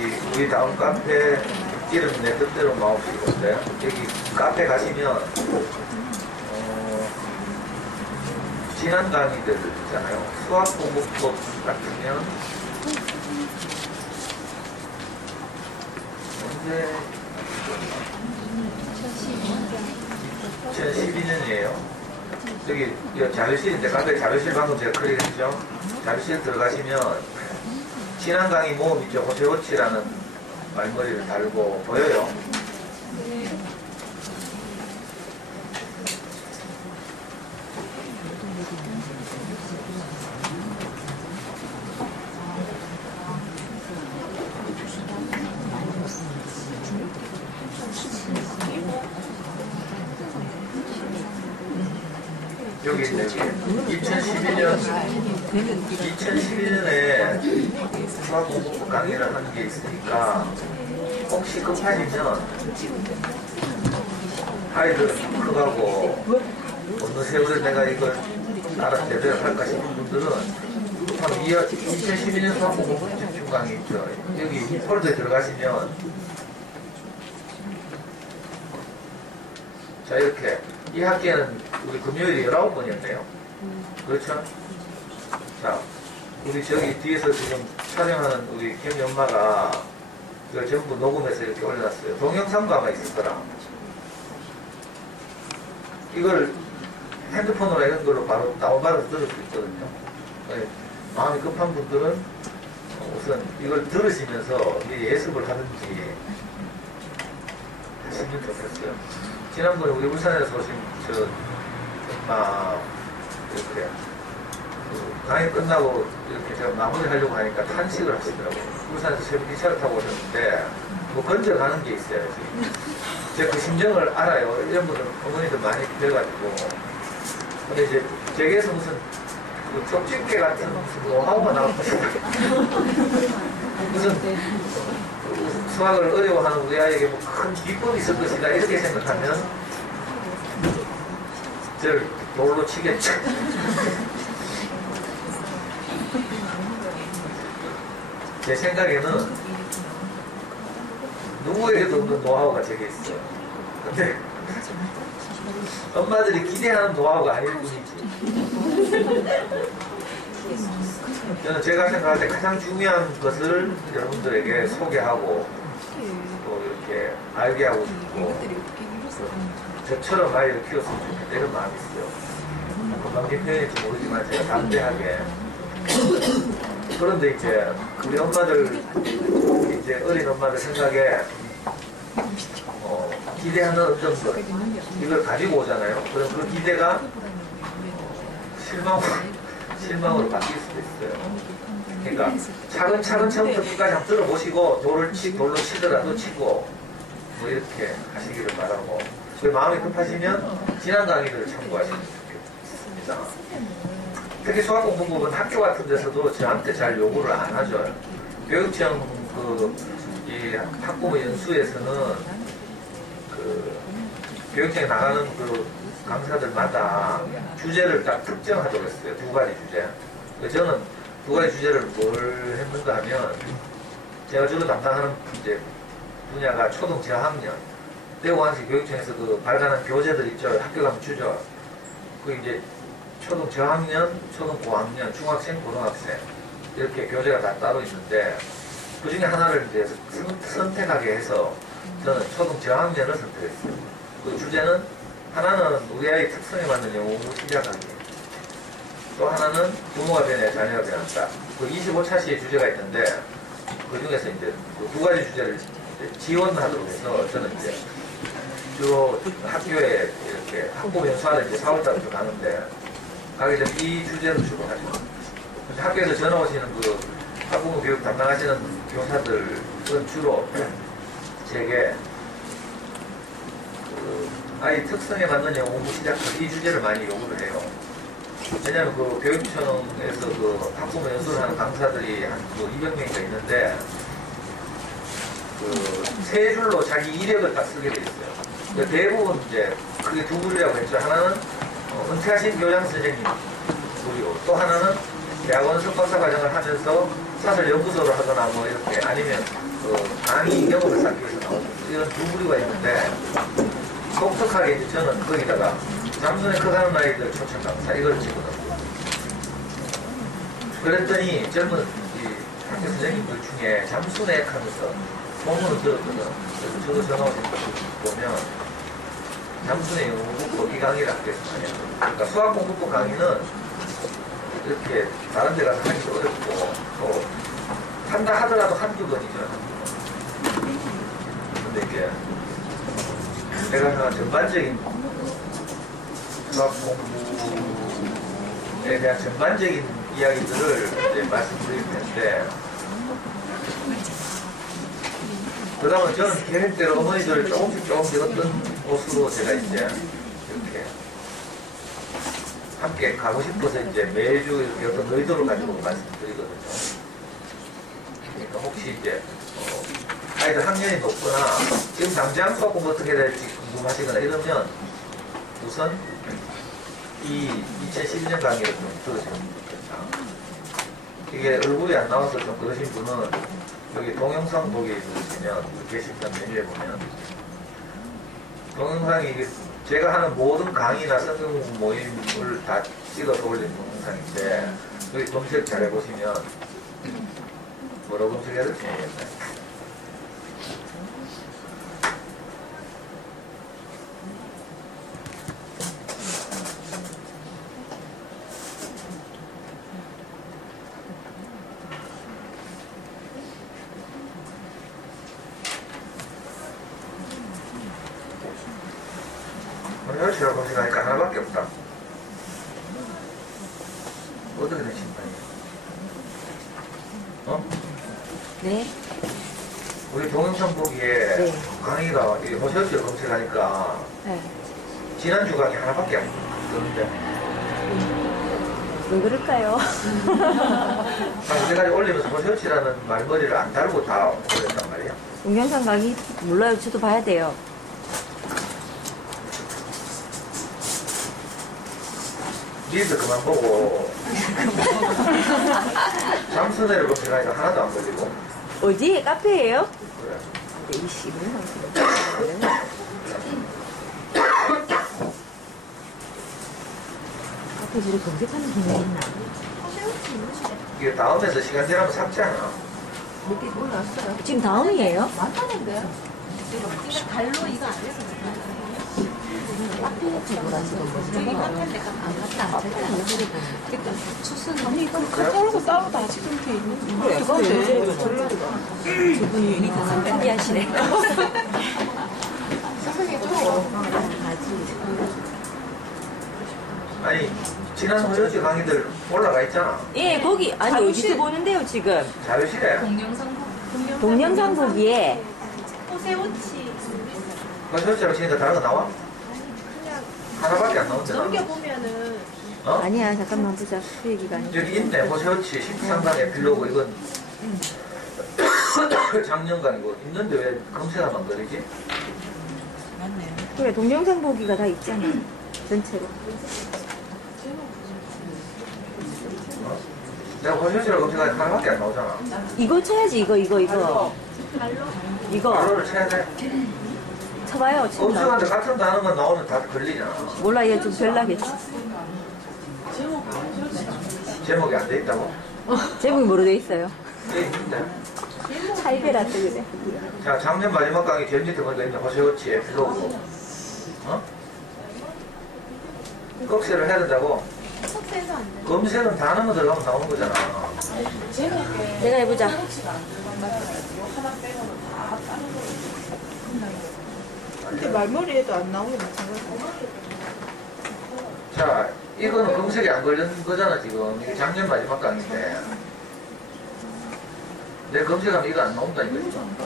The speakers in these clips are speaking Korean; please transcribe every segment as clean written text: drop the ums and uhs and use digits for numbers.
저기 우리 다음 카페 이름 내 뜻대로 마음씨인데 여기 카페 가시면 지난 강의들 있잖아요. 수학공부법 같으면 언제 2012년이에요. 저기 자료실인데 카페 자료실 방금 제가 클릭했죠. 자료실 들어가시면 지난 강의 모음 있죠. 호세호치라는 말머리를 달고 보여요. 여기 이제 2012년에 수학공부 강의를 하는 게 있으니까 혹시 급하시면 아이들은 커가고 어느 세월에 내가 이걸 알아 제대로 할까 싶은 분들은 한 2012년 수학공부 집중 강의 있죠. 여기 이 폴더에 들어가시면 자 이렇게 이 학기에는 우리 금요일이 19번이었네요. 그렇죠? 자, 우리 저기 뒤에서 지금 촬영하는 우리 경이 엄마가 이걸 전부 녹음해서 이렇게 올려놨어요. 동영상도 아마 있을 거라. 이걸 핸드폰으로 이런 걸로 바로 다운받아서 들을 수 있거든요. 마음이 급한 분들은 우선 이걸 들으시면서 예습을 하든지 하시면 좋겠어요. 지난번에 우리 울산에서 오신 저 엄마 그래 강의 끝나고 이렇게 제가 마무리 하려고 하니까 탄식을 하시더라고요. 울산에서 새벽 기차를 타고 오셨는데 뭐 건져가는 게 있어요. 제가 그 심정을 알아요. 이런 분들 어머니들 많이 그래가지고 근데 이제 제게서 무슨 그 쪽집게 같은 무슨 노하우가 나올 것이다. 무슨 수학을 어려워하는 우리 아이에게 뭐 큰 기법이 있을 것이다 이렇게 생각하면 저를 돌로 치겠죠. 제 생각에는 누구에게도 없는 노하우가 제게 있어요. 근데 엄마들이 기대하는 노하우가 아닐 뿐이지. 저는 제가 생각할 때 가장 중요한 것을 여러분들에게 소개하고 또 이렇게 알게 하고 싶고 저처럼 아이를 키웠으면 좋겠다 이런 마음이 있어요. 건강한 표현일지 모르지만 제가 담대하게. 그런데 이제 우리 엄마들 이제 어린 엄마들 생각에 기대하는 어떤 것 이걸 가지고 오잖아요. 그럼 그 기대가 실망으로 바뀔 수도 있어요. 그러니까 차근차근 처음부터 끝까지 한번 들어보시고 돌로 치더라도 치고 뭐 이렇게 하시기를 바라고 마음이 급하시면 지난 강의들을 참고하시면 좋겠습니다. 특히 수학공부법은 학교 같은 데서도 저한테 잘 요구를 안 하죠. 교육청 이 학부모 연수에서는 교육청에 나가는 강사들마다 주제를 딱 특정하도록 했어요. 2가지 주제. 저는 2가지 주제를 뭘 했는가 하면 제가 주로 담당하는 이제 분야가 초등 저학년 대구한시 교육청에서 발간한 교재들 있죠. 학교 가면 주죠. 이제 초등 저학년, 초등 고학년, 중학생, 고등학생 이렇게 교재가 다 따로 있는데 그 중에 하나를 이제 선택하게 해서 저는 초등 저학년을 선택했어요. 그 주제는 하나는 우리 아이 특성에 맞는 영어 공부 시작하기. 또 하나는 부모가 변해 자녀가 변한다. 25차시의 주제가 있는데 그 중에서 이제 2가지 주제를 지원하도록 해서 저는 이제 주로 학교에 이렇게 학부모 연수하러 이제 4월달부터 가는데 가기 전에 이 주제를 주로 하죠. 학교에서 전화 오시는 학부모 교육 담당하시는 교사들은 주로 제게 아이 특성에 맞는 영어 공부 시작하기 이 주제를 많이 요구를 해요. 왜냐하면 교육청에서 학부모 연수를 하는 강사들이 한 200명이가 있는데 3줄로 자기 이력을 딱 쓰게 돼 있어요. 대부분 이제 그게 2부류라고 했죠. 하나는 은퇴하신 교장 선생님 부류, 또 하나는 대학원 석박사 과정을 하면서 사설 연구소를 하거나 뭐 이렇게 아니면 강의 경험을 쌓기 위해서 나오는 이런 두 부류가 있는데 독특하게 이제 저는 거기다가 잠수에 커가는 아이들 초청 강사 이걸 찍거든요. 그랬더니 젊은 이 학교 선생님들 중에 잠수내 하면서 소문을 들었거든. 그래서 저도 전화 보면 잠수내 영어공부 이 강의를 하게 했어요. 그러니까 수학 공부법 강의는 이렇게 다른 데 가서 하기도 어렵고 또 한다 하더라도 한두 번이죠. 근데 이게 내가 전반적인 수학 공부에 대한 전반적인 이야기들을 이제 말씀드릴 텐데 그 다음은 저는 계획대로 어머니들 조금씩 어떤 곳으로 제가 이제 이렇게 함께 가고 싶어서 이제 매주 어떤 의도를 가지고 말씀드리거든요. 그러니까 혹시 이제 아이들 학년이 높거나 지금 당장 수학 공부 어떻게 될지 궁금하시거나 이러면 우선 이 2012년 강의를 좀 들으시면 좋겠다. 이게 얼굴이 안 나와서 좀 그러신 분은 여기 동영상 보기 누르시면 게시판 메뉴에 보면 동영상이 제가 하는 모든 강의나 성경 모임을 다 찍어서 올린 동영상인데 여기 검색 잘 해보시면 뭐라고 검색해야 될지 모르겠네요. 혈치라고 검색하니까 하나밖에 없다. 어떻게 된 심판이에요? 네. 우리 동영상 보기에 네. 강의가 혈치를 검색하니까 네. 지난주 강의 하나밖에 없는데 왜 그럴까요? 이제까지 올리면서 혈치라는 말머리를 안 달고 다 올렸단 말이에요. 동영상 강의 몰라요. 저도 봐야 돼요. 니들 그만 보고 잠수내를 검색하니까 하나도 안 걸리고. 어디? 카페예요? 그래. 이씨, 카페 저를 검색하는 기능이 있나? 이게 다음에서 시간 지나면 삭제 않아. 몇개 올라왔어요? 지금 다음이에요? 많다는데요? 이거 달로 이거 안 해서 카페 쪽으로 저기 카페인데 안 갔다 안 됐다. 그때 추수는 아니 이거 카톡으로 따로 지금 돼 있는 그래, 저분이 준비하시네. 아니 지난 호요지 강의들 올라가 있잖아. 예, 거기, 아니, 어디서 보는데요, 지금? 자료실에. 동영상 보기에. 호세오치 혈치라고 치니까 다른 거 나와? 하나밖에 안 나오잖아. 넘겨보면은 아니야, 잠깐만 보자. 그 얘기가 아니야. 여기 있네. 호세오치 13강 에필로그 이건 작년강이고 있는데 왜 검색하면 안 걸리지? 맞네. 그래, 동영상 보기가 다 있잖아. 전체로. 내가 호세오치라고 검색하니까 하나밖에 안 나오잖아. 이거 쳐야지, 이거. 이거. 발로를 쳐야 돼. 쳐봐요, 친구. 검색하는데 같은 단어가 나오면 다 걸리잖아. 몰라, 얘 좀 별나겠지. 제목이 안 돼 있다고? 제목이 뭐로 돼 있어요? 돼 있는데. 차이베라 뜨그래. 자, 작년 마지막 강의 제일 밑에 먼저 있는 호세오치 에필로그. 검색을 해야 된다고? 석세에서 안 돼. 검색은 단어만 들어가면 나오는 거잖아. 내가 해보자. 근데 말머리에도 안 나오는 마찬가지야. 자, 이거는 검색이 안 걸린 거잖아, 지금. 이게 작년 마지막 강의인데. 내 검색하면 이거 안 나온다니까, 지금.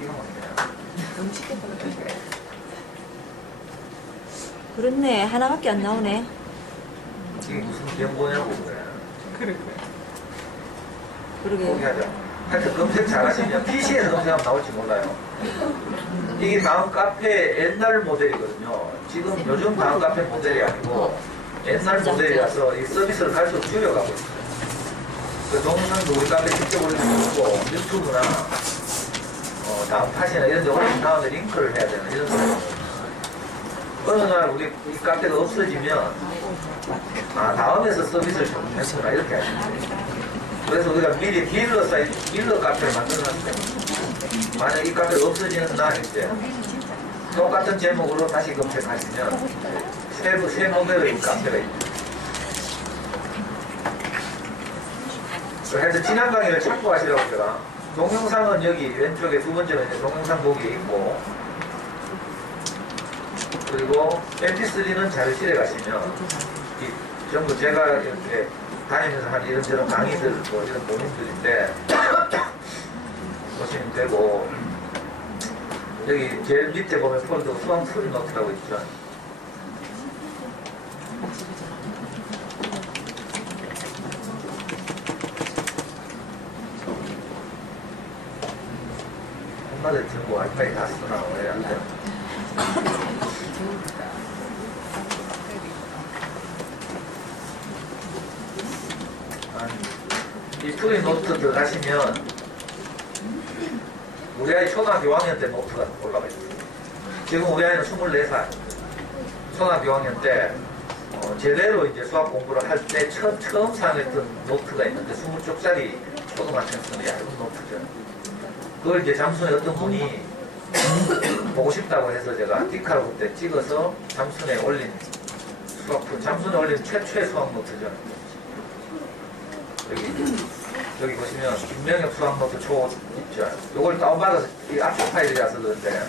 이거 뭔데? 그렇네. 하나밖에 안 나오네. 이게 무슨 변보냐고, 그래. 그러게. 포기하자. 하여튼 검색 잘하시면 PC에서 검색하면 나올지 몰라요. 이게 다음 카페 옛날 모델이거든요. 지금 요즘 다음 카페 모델이 아니고 옛날 모델이라서 이 서비스를 갈수록 줄여가고 있어요. 그 동영상도 우리 카페 직접 올리는 거고 유튜브나 다음 팟이나 이런 데 올린 다음에 링크를 해야 되는 이런 거예요. 어느 날 우리 이 카페가 없어지면 다음에서 서비스를 좀 했구나 이렇게 하시면 돼요. 그래서 우리가 미리 밀러 카페를 만들어놨어요. 만약 이 카페가 없어지는 날 이제 똑같은 제목으로 다시 검색하시면 새 모델의 카페가 있죠. 그래서 지난 강의를 참고하시라고 제가 동영상은 여기 왼쪽에 두 번째는 이제 동영상 보기 있고 그리고 mp3는 자료실에 가시면 이 전부 제가 이렇게 다니면서 한 이런저런 강의들 뭐 이런 모임들인데 보시면 되고 여기 제일 밑에 보면 폴더 수강 풀이 노트라고 있죠. 엄마들 들고 와이파이 다 쓰나 왜 안 돼요? 이 풀이 노트 들어가시면 우리 아이 초등학교 6학년 때 노트가 올라가 있어요. 지금 우리 아이는 24살. 초등학교 6학년 때 제대로 이제 수학 공부를 할 때 처음 사용했던 노트가 있는데 20쪽짜리 초등학생 쓰는 얇은 노트죠. 그걸 이제 잠순에 어떤 분이 보고 싶다고 해서 제가 디카로 그때 찍어서 잠순에 올린 수학풀, 잠순에 올린 최초의 수학 노트죠. 여기 보시면 김명엽 수학 노트 초 있죠. 이걸 다운받아서 이 압축 파일이라서 그런데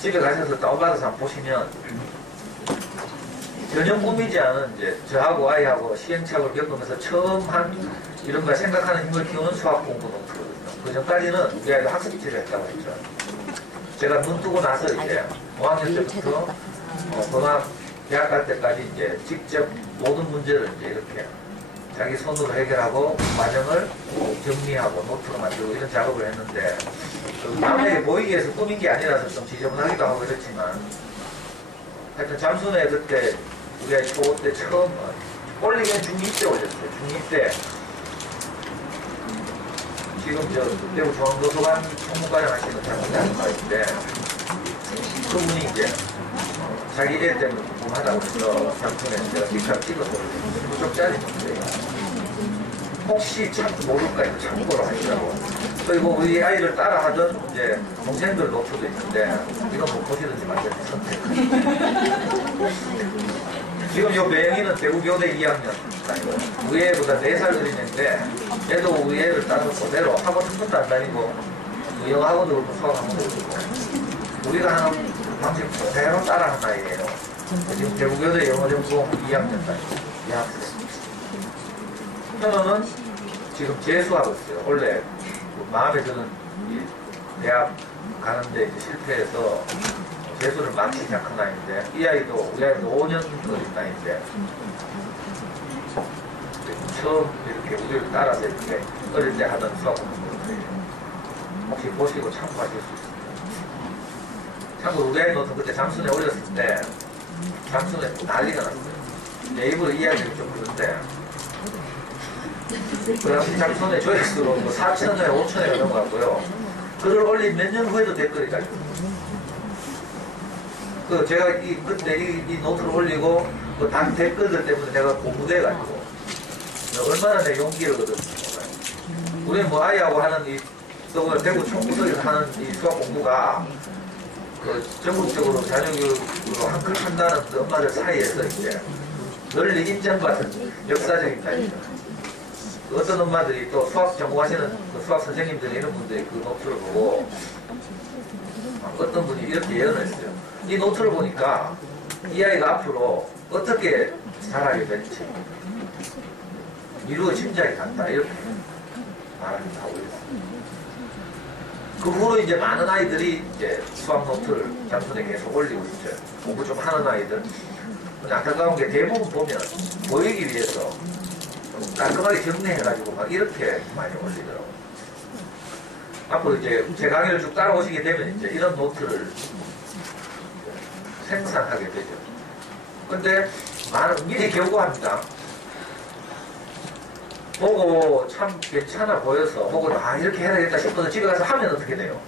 집에 가셔서 다운받아서 한번 보시면 전혀 꾸미지 않은 이제 저하고 아이하고 시행착오를 겪으면서 처음 한 이런 걸 생각하는 힘을 키우는 수학 공부 노트거든요. 그 전까지는 우리 아이가 학습지를 했다고 했죠. 제가 눈 뜨고 나서 이제 5학년 때부터 고등학 대학 갈 때까지 이제 직접 모든 문제를 이제 이렇게 자기 손으로 해결하고 과정을 정리하고 노트로 만들고 이런 작업을 했는데 남에게 보이기 위해서 꾸민 게 아니라서 좀 지저분하기도 하고 그렇지만 하여튼 잠순에 그때 우리 아이 초 때 처음 올리기는 중2 때 올렸어요. 중2 때 지금 저 대구 중앙도서관 총무과장 하시는 장군이 아줌마인데 그분이 이제 자기 애 때문에 궁금하다고 해서 잠순에 제가 뒷값 찍어서 20쪽짜리 정도예요. 혹시 참 모를까 해서 참고로 하시라고. 그리고 우리 아이를 따라하던 이제 동생들 노트도 있는데 이건 못 보시든지 완전히 선택. 지금 요 배영이는 대구교대 2학년 다니고 우리 애보다 4살 어린 애인데 얘도 우리 애를 따로 그대로 학원 한 번도 안 다니고 영어 학원도 그렇고 수학 학원도 그렇고 우리가 하는 방식 그대로 따라하는 아이예요. 지금 대구교대 영어 전공 2학년 다니고 2학생. 현우는 지금 재수하고 있어요. 원래 마음에 드는 대학 가는데 이제 실패해서 재수를 마치 시작한 나이인데 우리 아이도 5년 걸린 나이인데 처음 이렇게 우리를 따라서 이렇게 어릴 때 하던 수학 공부를 혹시 보시고 참고하실 수 있습니다. 참고로 우리 아이 노트 그때 잠순에 올렸을 때 잠순에 난리가 났어요. 내 입으로 이야기는 좀 그런데 그 당시 잠순에 조회수로 4,000회, 5,000회가 넘어갔고요. 글을 올린 몇 년 후에도 댓글이 달려요. 제가 그때 이 노트를 올리고 그 단 댓글들 때문에 내가 고무돼가지고 얼마나 내 용기를 얻었는지 몰라요. 우리 뭐 아이하고 하는 더구나 대구 총무소에서 하는 이 수학 공부가 전국적으로 자녀교육으로 한클 한다는 그 엄마들 사이에서 이제 널리 인정받은 역사적인 날이죠. 어떤 엄마들이 또 수학 전공하시는 그 수학 선생님들 이런 분들이 그 노트를 보고 어떤 분이 이렇게 예언을 했어요. 이 노트를 보니까 이 아이가 앞으로 어떻게 살아가게 될지 미루어 짐작이 간다 이렇게 말하기도 하고 있어요. 그 후로 이제 많은 아이들이 이제 수학 노트를 잠순에 계속 올리고 있죠. 공부 좀 하는 아이들. 근데 안타까운 게 대부분 보면 보이기 위해서 깔끔하게 정리해가지고 막 이렇게 많이 올리더라고요. 앞으로 이제 제 강의를 쭉 따라오시게 되면 이제 이런 노트를 생산하게 되죠. 근데 미리 경고합니다. 보고 참 괜찮아 보여서 보고 이렇게 해야겠다 싶어서 집에 가서 하면 어떻게 돼요?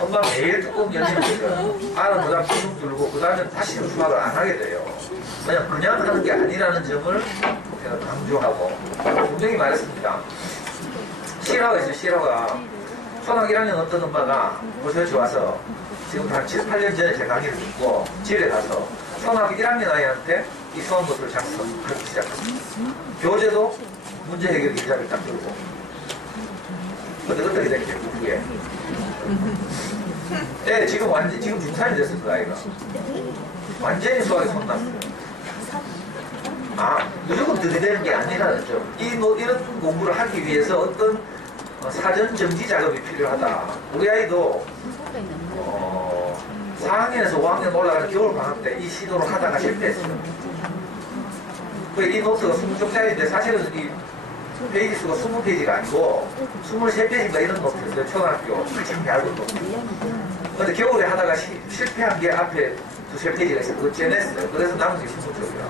엄마 매일 뚜껑 열리니까 알아 그다음 뚜껑 들고 그 다음에 다시는 수학을 안 하게 돼요. 그냥 하는 게 아니라는 점을 제가 강조하고 분명히 말했습니다. 실화가 있어요. 실화가 초등학교 1학년 어떤 엄마가 고소연치 와서 지금 한 7, 8년 전에 제 강의를 듣고 집에 가서 초등학교 1학년 아이한테 이 수학노트를 작성하기 시작합니다. 교재도 문제 해결 기자를 딱 들고 근데 어떻게 됐겠죠 그게? 네, 지금 중3이 됐을 그 아이가 완전히 수학에 손 났어요. 무조건 들이대는 게 아니라는 점. 이런 공부를 하기 위해서 어떤 사전 정지 작업이 필요하다. 우리 아이도 4학년에서 5학년 올라가는 겨울 방학 때 이 시도를 하다가 실패했어요. 이 노트가 20쪽짜리인데 사실은 이 페이지 수가 20페이지가 아니고 23페이지인가 이런 노트였어요. 초등학교 가장 얇은 노트. 근데 겨울에 하다가 실패한 게 앞에 두세 페이지가 있어요. 그거 째냈어요. 그래서 남은 게 20쪽이라.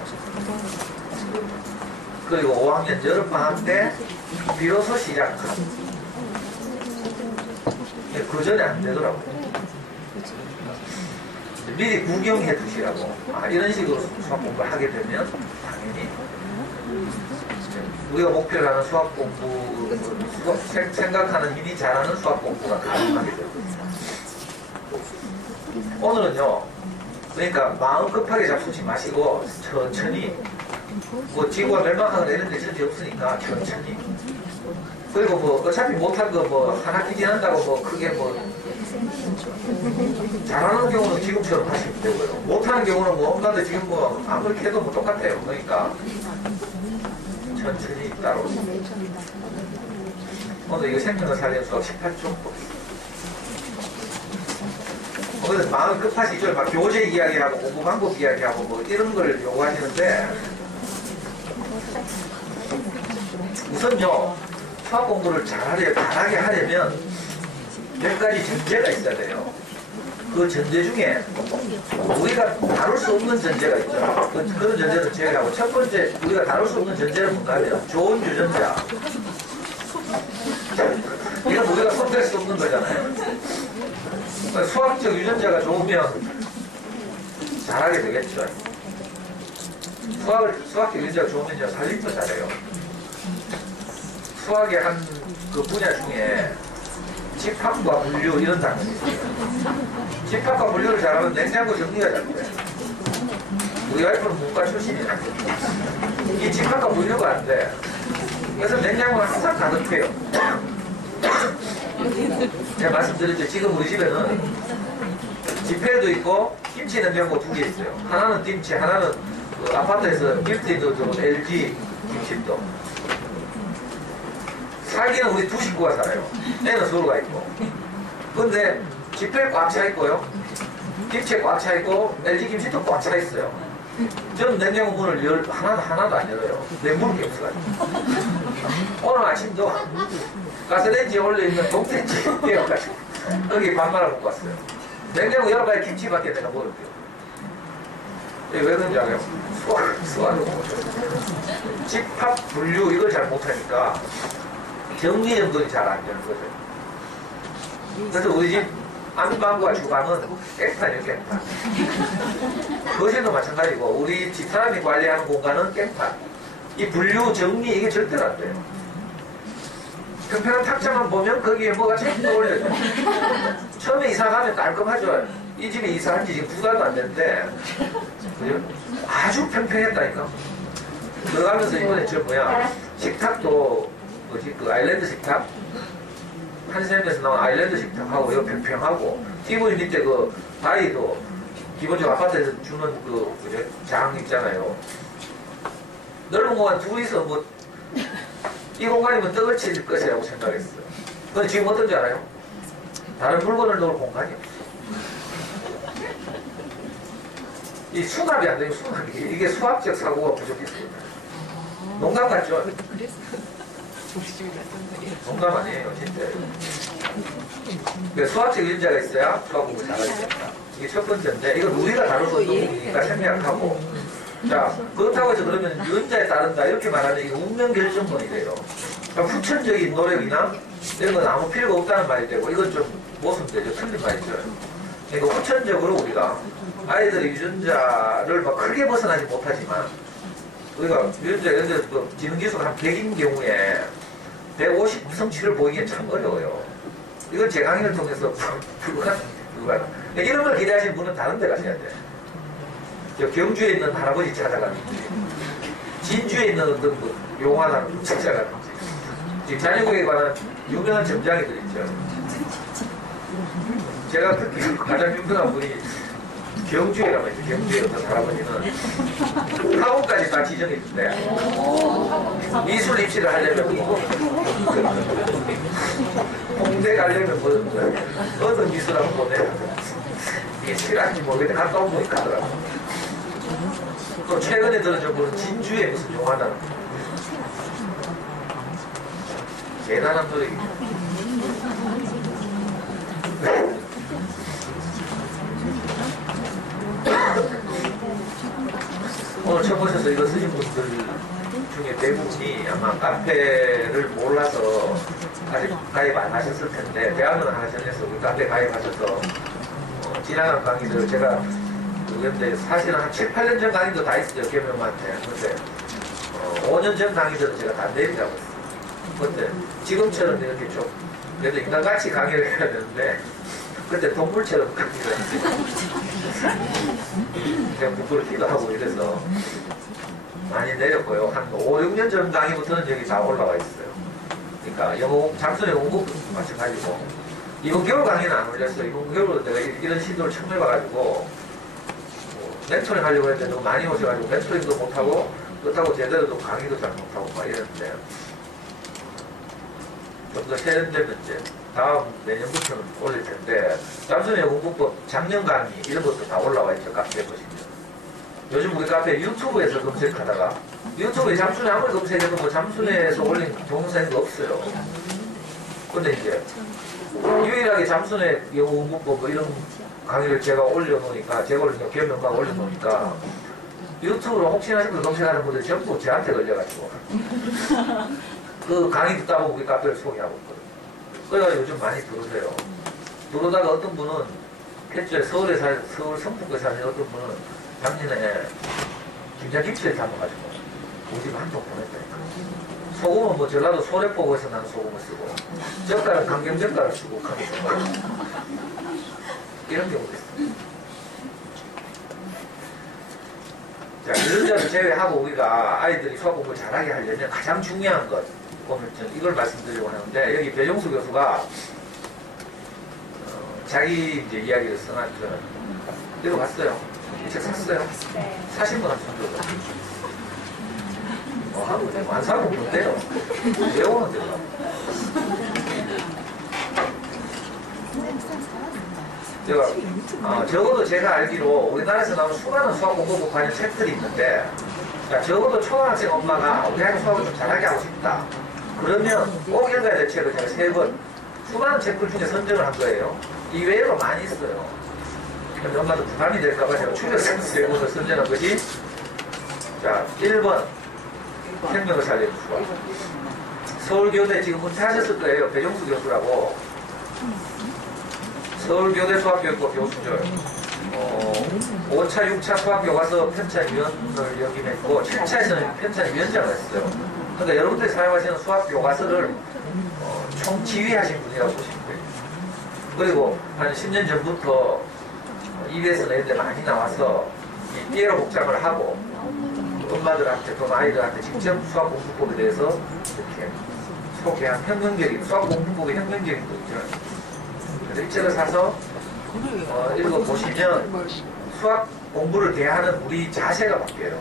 그리고 5학년 여름방학 때 비로소 시작한. 그 전에 안 되더라고요. 미리 구경해 두시라고. 이런 식으로 수학 공부를 하게 되면 당연히 우리가 목표로 하는 수학 공부, 생각하는 힘이 잘하는 수학 공부가 가능하게 됩니다. 오늘은요, 그러니까 마음 급하게 잡수지 마시고 천천히 지구가 멸망하거나 이런 데 전혀 없으니까 천천히. 그리고 어차피 못한 거 한 학기 지난다고 크게 잘하는 경우는 지금처럼 하시면 되고요. 못하는 경우는 엄마들 지금 아무리 해도 똑같아요. 그러니까 천천히 따라오세요. 오늘 이거 생명을 살리는 수학 18쪽. 그래서 마음 급하시죠. 막 교재 이야기하고 공부 방법 이야기하고 이런 걸 요구하시는데 우선요 수학 공부를 잘하게 하려면 몇 가지 전제가 있어야 돼요. 그 전제 중에 우리가 다룰 수 없는 전제가 있죠. 그런 전제를 제외하고 첫 번째 우리가 다룰 수 없는 전제는 뭔가 하면 좋은 유전자. 이건 우리가 손댈 수 없는 거잖아요. 수학적 유전자가 좋으면 잘하게 되겠죠. 수학적 유전자가 좋으면 살림도 잘해요. 수학의 한 그 분야 중에 집합과 분류 이런 단어가 있어요. 집합과 분류를 잘하면 냉장고 정리가 잘 돼요. 우리 와이프는 문과 출신이라 이 집합과 분류가 안 돼. 그래서 냉장고는 항상 가득해요. 제가 말씀드렸죠. 지금 우리 집에는 지폐도 있고 김치 냉장고 2개 있어요. 하나는 김치, 하나는 아파트에서 빌트인도 좀 LG 김치도. 살기는 우리 2 식구가 살아요. 애는 서울 가 있고. 근데 지폐 꽉 차 있고요. 김치에 꽉 차 있고 LG 김치도 꽉 차 있어요. 저는 냉장고 문을 하나도 안 열어요. 냉물이 없어가지고. 오늘 아침도 가스레인지에 올려있는 동태찌 떼어가지고 거기 밥 말아 먹고 왔어요. 냉장고 열어봐야 김치밖에 내가 먹을게요. 왜 그런지 알아요? 수학을 못해요. 집합, 분류 이걸 잘 못하니까 정리 정돈이 잘 안 되는 거죠. 그래서 우리 집 안방과 주방은 깨끗하죠, 깨끗한. 거실도 마찬가지고 우리 집 사람이 관리하는 공간은 깨끗한. 이 분류, 정리 이게 절대로 안 돼요. 평평한 탁자만 보면 거기에 뭐가 자꾸 떠올려요. 처음에 이사 가면 깔끔하죠. 이 집에 이사한 지 지금 2달도 안 됐는데 그죠? 아주 평평했다니까. 들어가면서 이번에 식탁도 그 아일랜드 식탁? 한샘에서 나온 아일랜드 식탁하고 이거 평평하고 TV 밑에 그 바위도 기본적으로 아파트에서 주는 그죠? 장 있잖아요. 넓은 공간 둘이서 이 공간이면 떡을 칠 것이라고 생각했어요. 근데 지금 어떤지 알아요? 다른 물건을 넣을 공간이 없어. 이 수납이 안 되고 이게 수학적 사고가 부족했습니다. 농담 같죠? 농담 아니에요, 진짜. 수학적 유전자가 있어야 수학 공부 잘하게 됩니다. 이게 첫 번째인데, 이건 우리가 다룰 수 없는 부분이니까 생략하고. 자, 그렇다고 해서 그러면 유전자에 따른다, 이렇게 말하면 이게 운명 결정론이 돼요. 그러니까 후천적인 노력이나 이런 건 아무 필요가 없다는 말이 되고, 이건 좀 모순되죠. 틀린 말이죠. 그러니까 후천적으로 우리가 아이들의 유전자를 막 크게 벗어나지 못하지만, 우리가 유전자, 예를 들어서 그 지능지수가 한 100인 경우에 150 성취를 보이기엔 참 어려워요. 이건 제 강의를 통해서 불가능. 이런 걸 기대하시는 분은 다른 데 가셔야 돼요. 저 경주에 있는 할아버지 찾아가는지, 진주에 있는 어떤 그 용화나 찾아가는지, 지금 자녀국에 관한 유명한 점장이들 있죠. 제가 특히 가장 유명한 분이 경주에 가면 있죠. 경주에 어떤 할아버지는 학원까지 다 지정해 있는데 미술 입시를 하려면 홍대 가려면 뭐 어떤 미술하고 보내 이게 실한지 모르겠는데 갔다 온 분이 가더라고. 또 최근에 들어준 분은 진주에 무슨 용화나 대단한 노력입니다. 오늘 처음 오셔서 이거 쓰신 분들 중에 대부분이 아마 카페를 몰라서 아직 가입 안 하셨을 텐데, 대학은 하셨어서 우리 카페 가입하셔서 지나간 강의들 제가 그런데 사실은 한 7, 8년 전 강의도 다 있어요, 개명한테. 근데 5년 전 강의들은 제가 다 내리라고 했어요. 근데 지금처럼 이렇게 좀 그래도 인간같이 강의를 해야 되는데 그때 동물처럼 강의를 했어요. 그냥 부끄럽기도 하고 이래서 많이 내렸고요. 한 5, 6년 전 강의부터는 여기 다 올라와 있어요. 그러니까 영어, 장순의 공부 마찬가지고. 이번 겨울 강의는 안 올렸어요. 이번 겨울은 내가 이런 시도를 처음 해봐가지고 멘토링 하려고 했는데 너무 많이 오셔가지고 멘토링도 못하고 그렇다고 제대로 또 강의도 잘 못하고 막 이랬는데 좀 더 세련되면 이제 다음 내년부터는 올릴 텐데, 장순의 공부법 작년 강의 이런 것도 다 올라와 있죠. 카페에 보시면. 요즘 우리 카페 유튜브에서 검색하다가 유튜브에 장순의 아무리 검색해도 뭐 장순에서 올린 동영상도 없어요. 근데 이제 유일하게 장순의 영어 공부법 뭐 이런 강의를 제가 올려놓으니까, 제가 올린 개명만 올려놓으니까 유튜브로 혹시나 싶어서 검색하는 분들이 전부 저한테 걸려가지고 그 강의 듣다 보고 우리 카페를 소개하고 있거든요. 그래가지고 요즘 많이 들어오세요. 들어오다가 어떤 분은 서울 성북구에 사는 어떤 분은 작년에 김장김치를 담아가지고 우리 집 한 통 보냈다니까. 소금은 뭐 전라도 소래포구에서 나는 소금을 쓰고, 젓갈은 강경젓갈을 쓰고 하면서 이런 경우도 있어요. 자, 유전자를 제외하고 우리가 아이들이 수학 공부를 잘하게 하려면 가장 중요한 것, 오늘 이걸 말씀드리려고 하는데, 여기 배종수 교수가 자기 이제 이야기를 써놨죠. 읽어봤어요. 이 책 샀어요. 사신 분 한번 들어봤어요. 하고 안 사고 못돼요. 외우는데요. 적어도 제가 알기로 우리나라에서 나오는 수많은 수학 공부법 관련 책들이 있는데, 자, 적어도 초등학생 엄마가 우리 아이 수학을 좀 잘하게 하고 싶다. 그러면 꼭 읽어야 될 책을 제가 3권, 수많은 책들 중에 선정을 한 거예요. 이외에도 많이 있어요. 근데 엄마도 부담이 될까봐 제가 추려서 3권을 선정한 것이, 자, 1번, 생명을 살리는 수학. 서울교대 지금 은퇴하셨을 거예요. 배종수 교수라고. 서울교대 수학교육과 교수죠. 5차, 6차 수학교과서 편찬위원을 역임했고 7차에서는 편찬위원장을 했어요. 그러니까 여러분들이 사용하시는 수학교과서를 총지휘하신 분이라고 보시면 돼요. 그리고 한 10년 전부터 EBS나 이런 데 많이 나와서 이 피에로 복장을 하고 엄마들한테 또는 아이들한테 직접 수학 공부법에 대해서 이렇게 소개한 혁명적인 수학 공부법의 혁명적인 거죠. 이 책을 사서 읽어보시면 수학 공부를 대하는 우리 자세가 바뀌어요.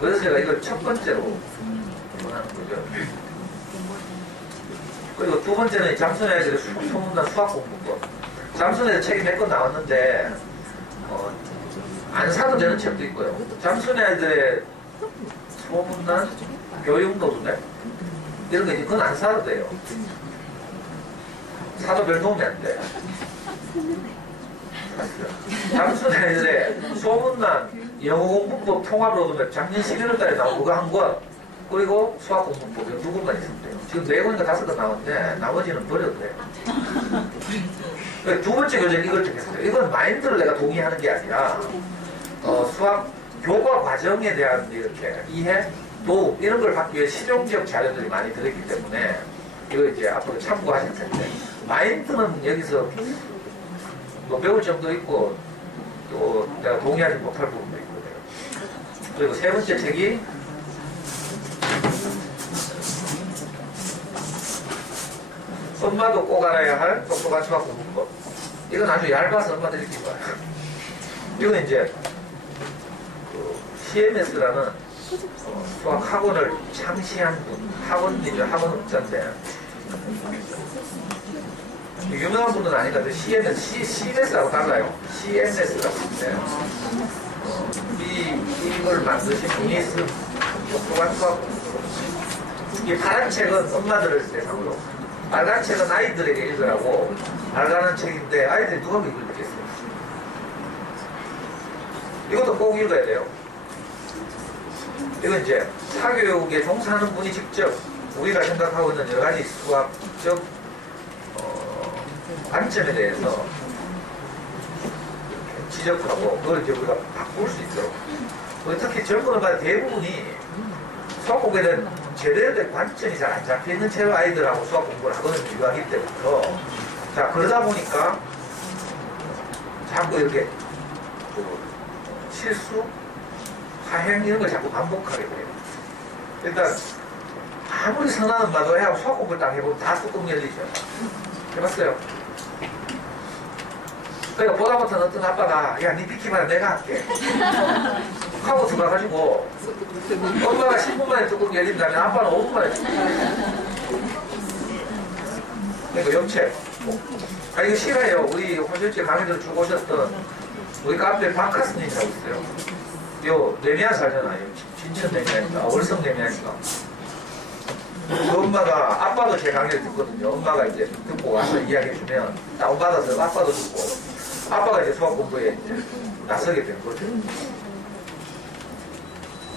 그래서 제가 이걸 첫 번째로 하는 거죠. 그리고 두 번째는 장순의 아이들의 소문난 수학 공부법. 장순의 책이 몇 권 나왔는데 안 사도 되는 책도 있고요. 장순의 아이들의 소문난 교육도구네 이런 거 이제 그건 안 사도 돼요. 사도 별 도움이 안 돼. 장순 아이들의 소문난 영어 공부법 통합으로 보면 작년 11월 달에 나온 그거 한 권, 그리고 수학 공부법 이거 두 권만 있으면 돼요. 지금 4권인가 5권 나왔는데 나머지는 버려도 돼요. 두 번째 교재는 이걸 정했어요. 이건 마인드를 내가 동의하는 게 아니라 수학 교과 과정에 대한 이렇게 이해, 도움 이런 걸 받기 위해 실용적 자료들이 많이 들어있기 때문에 이거 이제 앞으로 참고하실 텐데 마인드는 여기서 뭐 배울 점도 있고 또 내가 동의하지 못할 부분도 있거든요. 그리고 세 번째 책이 엄마도 꼭 알아야 할 똑똑한 수학 공부법. 이건 아주 얇아서 엄마들이 읽기 좋아요. 이건 이제 그 CMS라는 수학 학원을 창시한 분, 학원이죠. 학원업자인데 유명한 분은 아니거든요. CMS라고 달라요. CMS라고 있는데 이걸 만드신 분이 쓴 똑똑한 수학 공부법. 이 파란 책은 엄마들을 대상으로, 빨간 책은 아이들에게 읽으라고 발간한 책인데 아이들이 누가 읽겠어요? 이것도 꼭 읽어야 돼요. 이건 이제 사교육에 종사하는 분이 직접 우리가 생각하고 있는 여러 가지 수학적 관점에 대해서 지적하고 그걸 이제 우리가 바꿀 수 있도록, 특히 젊은 엄마들 대부분이 수학 공부에 대한 제대로 된 관점이 잘 안 잡혀있는 채로 아이들하고 수학 공부를 하거든요. 유아기 때부터. 자, 그러다 보니까 자꾸 이렇게 실수, 하행 이런 걸 자꾸 반복하게 돼요. 일단 아무리 선한 엄마도 애하고 수학 공부를 딱 해보면 다 뚜껑 열리죠. 해봤어요? 그러니까 보다부터 어떤 아빠가 야, 니 비키면 내가 할게 하고 들어가가지고 엄마가 10분 만에 뚜껑 열린다면 아빠는 5분 만에 뚜껑 열린다. 그러니까 염책. 이거 싫어요. 우리 호실제 강의들 쭉 오셨던 우리 카페 박카스님이라고 있어요. 요 레미안 살잖아요. 진천 레미안인가 월성 레미안인가. 그 엄마가 아빠도 제 강의를 듣거든요. 엄마가 이제 듣고 와서 이야기해주면 다운받아서 아빠도 듣고 아빠가 이제 수학 공부에 이제 나서게 된 거죠.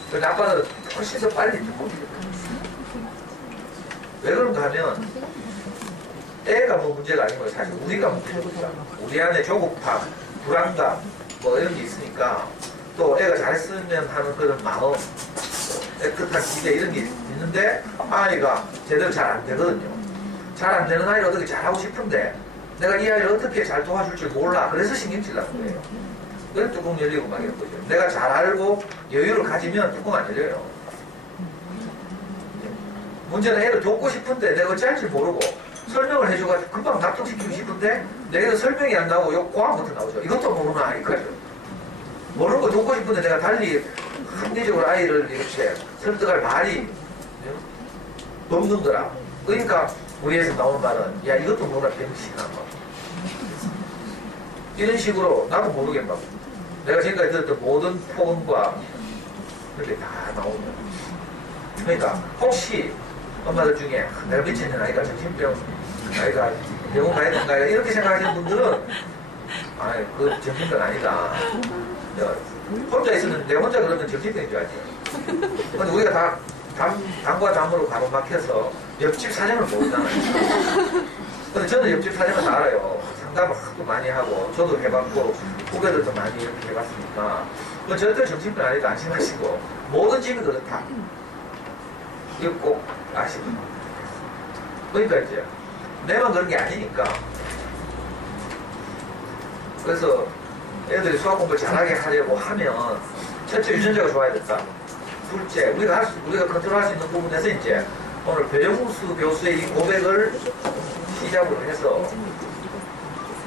근데 아빠는 훨씬 더 빨리 듣고 왜 그런가 하면 애가 뭐 문제가 아니고 사실 우리가 문제입니다. 우리 안에 조급함, 불안감 뭐 이런 게 있으니까 또 애가 잘했으면 하는 그런 마음, 깨끗한 기대 이런 게 있는데 아이가 제대로 잘 안 되거든요. 잘 안 되는 아이를 어떻게 잘하고 싶은데 내가 이 아이를 어떻게 잘 도와줄지 몰라. 그래서 신경질 나는 거예요. 그래서 뚜껑 열리고 막 이런 거죠. 내가 잘 알고 여유를 가지면 뚜껑 안 열려요. 문제는 애를 돕고 싶은데 내가 어찌 할지 모르고 설명을 해줘가지고 금방 납득시키고 싶은데 내가 설명이 안 나오고 요 고함부터 나오죠. 이것도 모르나 이거죠. 모르는 거 돕고 싶은데 내가 달리 합리적으로 아이를 이렇게 설득할 말이 없는 거라. 그러니까 우리에서 나오는 말은 야 이것도 모르나 병신아 뭐. 이런 식으로 나도 모르겠다고. 내가 지금까지 들었던 모든 포근과 이렇게 다 나오는. 그러니까 혹시 엄마들 중에 내가 며칠 전 아이가 정신병 아이가 병원 가야 된다 이렇게 생각하시는 분들은 아이 그 정신병 아니다. 혼자 있었는데 혼자 그러면 정신병인 줄 알지. 근데 우리가 다 담과 담으로 가로막혀서 옆집 사정을 모르잖아요. 근데 저는 옆집 사정을 다 알아요. 상담을 하도 많이 하고 저도 해봤고 후배들도 많이 이렇게 해봤으니까 절대 정신병 아니다 안심하시고 모든 집이 그렇다. 이거 꼭 아시고. 그러니까 이제 내만 그런 게 아니니까. 그래서 애들이 수학 공부를 잘하게 하려고 하면 첫째 유전자가 좋아야 된다. 둘째 우리가 컨트롤할 수 있는 부분에서 이제 오늘 배정수 교수의 이 고백을 시작으로 해서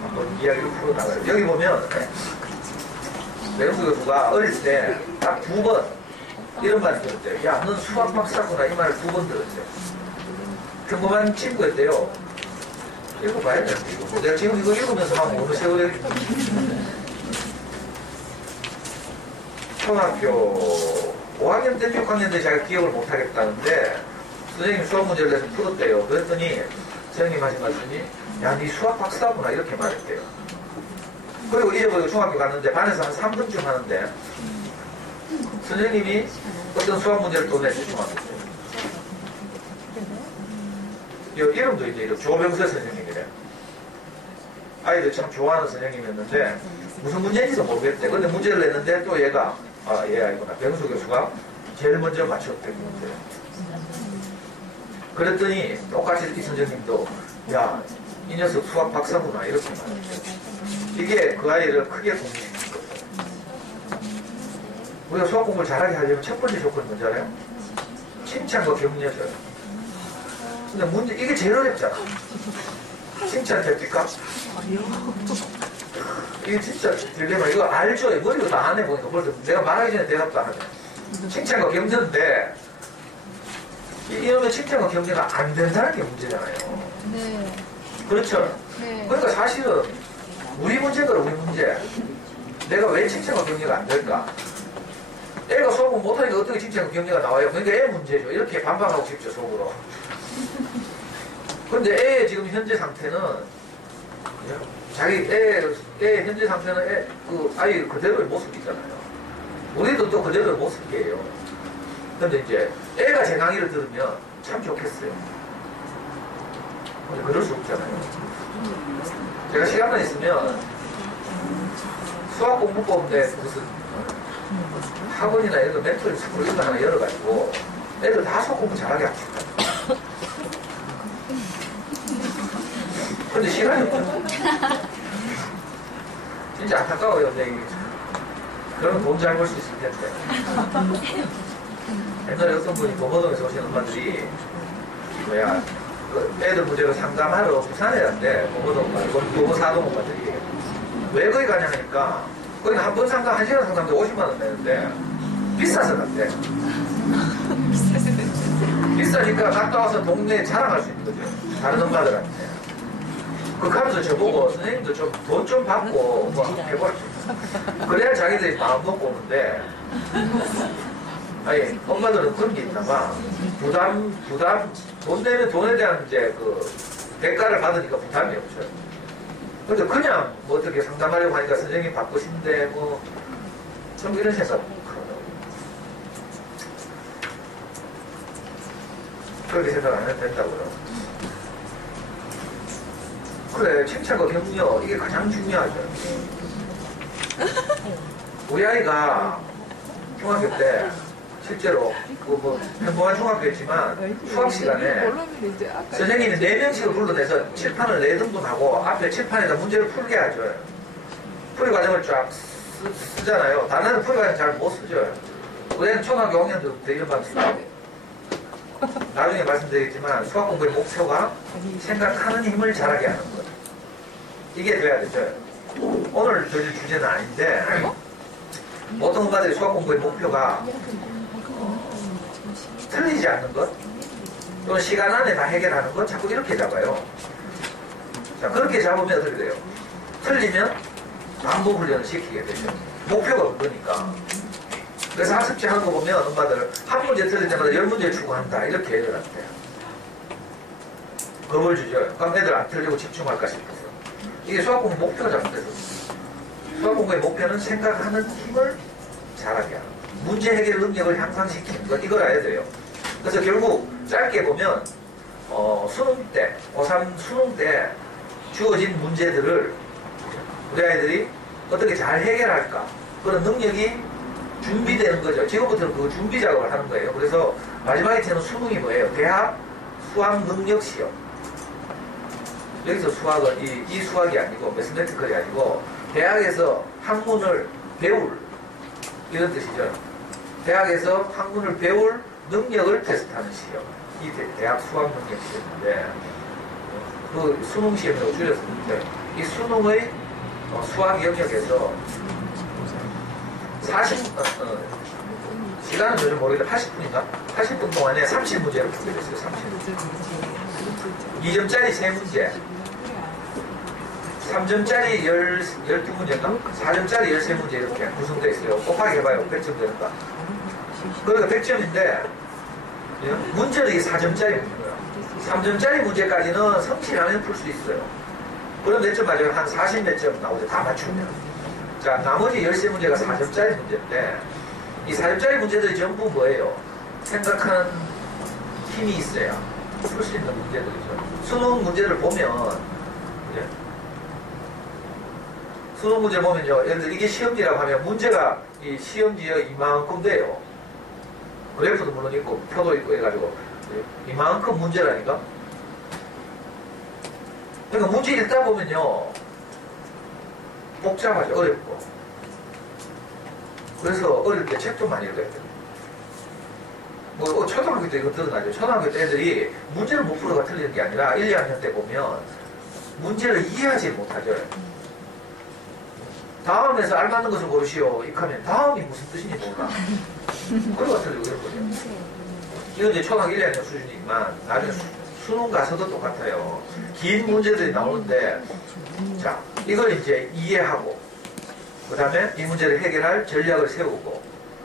한번 이야기를 풀어나가요. 여기 보면 배정수 교수가 어릴 때 딱 2번 이런 말을 들었대요. 야, 넌 수학 박사구나. 이 말을 2번 들었대요. 평범한 친구였대요. 읽어봐야 되는데, 이거. 내가 지금 이거 읽으면서 한 어느 세월에 초등학교 5학년 때, 6학년 때 제가 기억을 못하겠다는데 선생님이 수학 문제를 내서 풀었대요. 그랬더니 선생님 하신 말씀이 야, 니 수학 박사구나. 이렇게 말했대요. 그리고 잊어버리고 중학교 갔는데 반에서 한 3등쯤 하는데 선생님이 어떤 수학 문제를 또 내서 중학교 때. 이름도 이제 이렇게 조병세 선생님이래. 아이들 참 좋아하는 선생님이었는데 무슨 문제인지도 모르겠대. 근데 문제를 냈는데 또 얘가 얘 아니구나. 병수 교수가 제일 먼저 맞췄대 그 문제. 그랬더니 똑같이 이 선생님도 야, 이 녀석 수학 박사구나 이렇게 말했죠. 이게 그 아이를 크게 공부시킨 거예요. 우리가 수학 공부를 잘하게 하려면 첫 번째 조건이 뭔지 알아요? 칭찬과 격려죠. 근데 문제 이게 제일 어렵잖아. 칭찬 됩니까? 이게 진짜 딜레마. 이거 알죠? 머리가 다 안 해보니까 벌써 내가 말하기 전에 대답도 안 하죠. 칭찬과 격려인데 이러면 칭찬과 격려가 안 된다는 게 문제잖아요. 네. 그렇죠? 네. 그러니까 사실은 우리 문제가 우리 문제. 내가 왜 칭찬과 격려가 안 될까? 애가 수학 공부 못하니까 어떻게 칭찬과 격려가 나와요? 그러니까 애 문제죠. 이렇게 반박하고 싶죠, 속으로. 근데 애의 지금 현재 상태는 자기 애 현재 상태는 그 아이 그대로의 모습이잖아요. 우리도 또 그대로의 모습이에요. 근데 이제 애가 제 강의를 들으면 참 좋겠어요. 근데 그럴 수 없잖아요. 제가 시간만 있으면 수학 공부법 내 무슨 학원이나 이런 거 멘토링 스쿨 이런 거 하나 열어가지고 애들 다 수학 공부 잘하게 합시다. 근데 시간이 없죠. 진짜 안타까워요. 근데 그러면 돈 잘 벌 수 있을 텐데. 옛날에 어떤 분이 범어동에서 오신 엄마들이 뭐야 그 애들 문제를 상담하러 부산에 갔대. 범어동 말고 범어사동 엄마들이 왜 거기 가냐 하니까 거기는 한 번 상담 1시간 상담도 50만 원 내는데 비싸서 갔대. 비싸니까 갔다 와서 동네에 자랑할 수 있는 거죠. 다른 엄마들한테. 그 가면서 저보고 선생님도 좀 돈 좀 받고 뭐 해보라. 그래야 자기들이 마음 먹고 오는데 아니 엄마들은 그런 게 있나 봐. 부담 돈 내면 돈에 대한 이제 그 대가를 받으니까 부담이 없죠. 근데 그냥 뭐 어떻게 상담하려고 하니까 선생님 바쁘신데 뭐 좀 이런 생각 하더라고요. 그렇게 생각 안 해도 된다고요. 그래, 칭찬과 격려, 이게 가장 중요하죠. 우리 아이가 중학교 때, 실제로, 평범한 중학교였지만, 수학 시간에, 선생님이 4명씩을 불러내서 칠판을 4등분하고, 앞에 칠판에다 문제를 풀게 하죠. 풀이 과정을 쫙 쓰잖아요. 다른 풀이 과정 잘 못 쓰죠. 우리는 초등학교 5학년 때부터 이런 방식 쓰고, 나중에 말씀드리겠지만 수학 공부의 목표가 생각하는 힘을 자라게 하는 것. 이게 돼야 되죠. 오늘 들릴 주제는 아닌데 보통 엄마들이 수학 공부의 목표가 틀리지 않는 것 또는 시간 안에 다 해결하는 것 자꾸 이렇게 잡아요. 자, 그렇게 잡으면 어떻게 돼요? 틀리면 반복 훈련을 시키게 되죠. 목표가 그거니까. 그래서 학습지 하는 거 보면 엄마들 한 문제 틀릴 때마다 10문제 추구한다 이렇게 애들한테 겁을 주죠. 그럼 애들 안 틀리고 집중할까 싶어서. 이게 수학 공부 목표가 잘못돼서 수학 공부의 목표는 생각하는 힘을 잘하게 하는 문제 해결 능력을 향상시키는 것 이걸 알아야 돼요. 그래서 결국 짧게 보면 수능 때 고3 수능 때 주어진 문제들을 우리 아이들이 어떻게 잘 해결할까 그런 능력이 준비되는 거죠. 지금부터는 그 준비 작업을 하는 거예요. 그래서 마지막에 되는 수능이 뭐예요? 대학 수학 능력 시험. 여기서 수학은 이 수학이 아니고 매스매티컬이 아니고 대학에서 학문을 배울 이런 뜻이죠. 대학에서 학문을 배울 능력을 테스트하는 시험. 이 대학 수학 능력 시험인데 그 수능 시험이라고 줄였는데 이 수능의 수학 영역에서 시간은 요즘 모르겠는데 80분인가? 80분 동안에 30문제를 풀게 됐어요. 30문제. 2점짜리 3문제. 3점짜리 12문제인가? 4점짜리 13문제 이렇게 구성되어 있어요. 곱하기 해봐요. 100점 되는가? 그러니까 100점인데 문제는 이게 4점짜리 문제예요. 3점짜리 문제까지는 성실하면 풀 수 있어요. 그럼 몇 점 맞아요? 한 40 몇 점 나오죠. 다 맞추면. 자, 나머지 13문제가 4점짜리 문제인데, 이 4점짜리 문제들이 전부 뭐예요? 생각하는 힘이 있어야 풀 수 있는 문제들이죠. 수능 문제를 보면, 그죠? 수능 문제 보면요. 예를 들어 이게 시험지라고 하면 문제가 이 시험지에 이만큼 돼요. 그래프도 물론 있고, 표도 있고 해가지고, 이만큼 문제라니까? 그러니까 문제 읽다 보면요. 복잡하죠. 어렵고. 그래서 어릴 때 책 좀 많이 읽어야 돼요. 뭐, 초등학교 때 이거 드러나죠. 초등학교 때 애들이 문제를 못 풀어가 틀리는 게 아니라 1, 2학년 때 보면 문제를 이해하지 못하죠. 다음에서 알맞는 것을 고르시오. 익하면 다음이 무슨 뜻인지 몰라. 그러가 틀리고 이런 거죠. 이건 이제 초등학교 1, 2학년 수준이지만 나중에 수능 가서도 똑같아요. 긴 문제들이 나오는데, 자, 이걸 이제 이해하고, 그 다음에 이 문제를 해결할 전략을 세우고,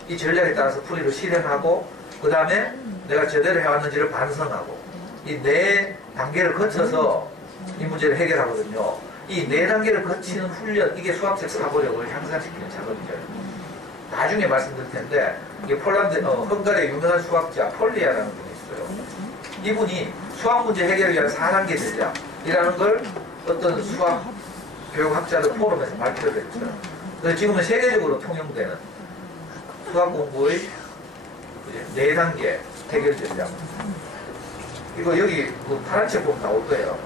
이 전략에 따라서 풀이를 실행하고, 그 다음에 내가 제대로 해왔는지를 반성하고, 이 네 단계를 거쳐서 이 문제를 해결하거든요. 이 네 단계를 거치는 훈련, 이게 수학적 사고력을 향상시키는 작업이죠. 나중에 말씀드릴 텐데, 이게 헝가리의 유명한 수학자 폴리아라는 분이 있어요. 이분이 수학 문제 해결을 위한 4단계 전략이라는 걸 어떤 수학 교육학자들 포럼에서 발표를 했죠. 그래서 지금은 세계적으로 통용되는 수학 공부의 4단계 해결 전략. 이거 여기 그 파란 책 보면 나올 거예요.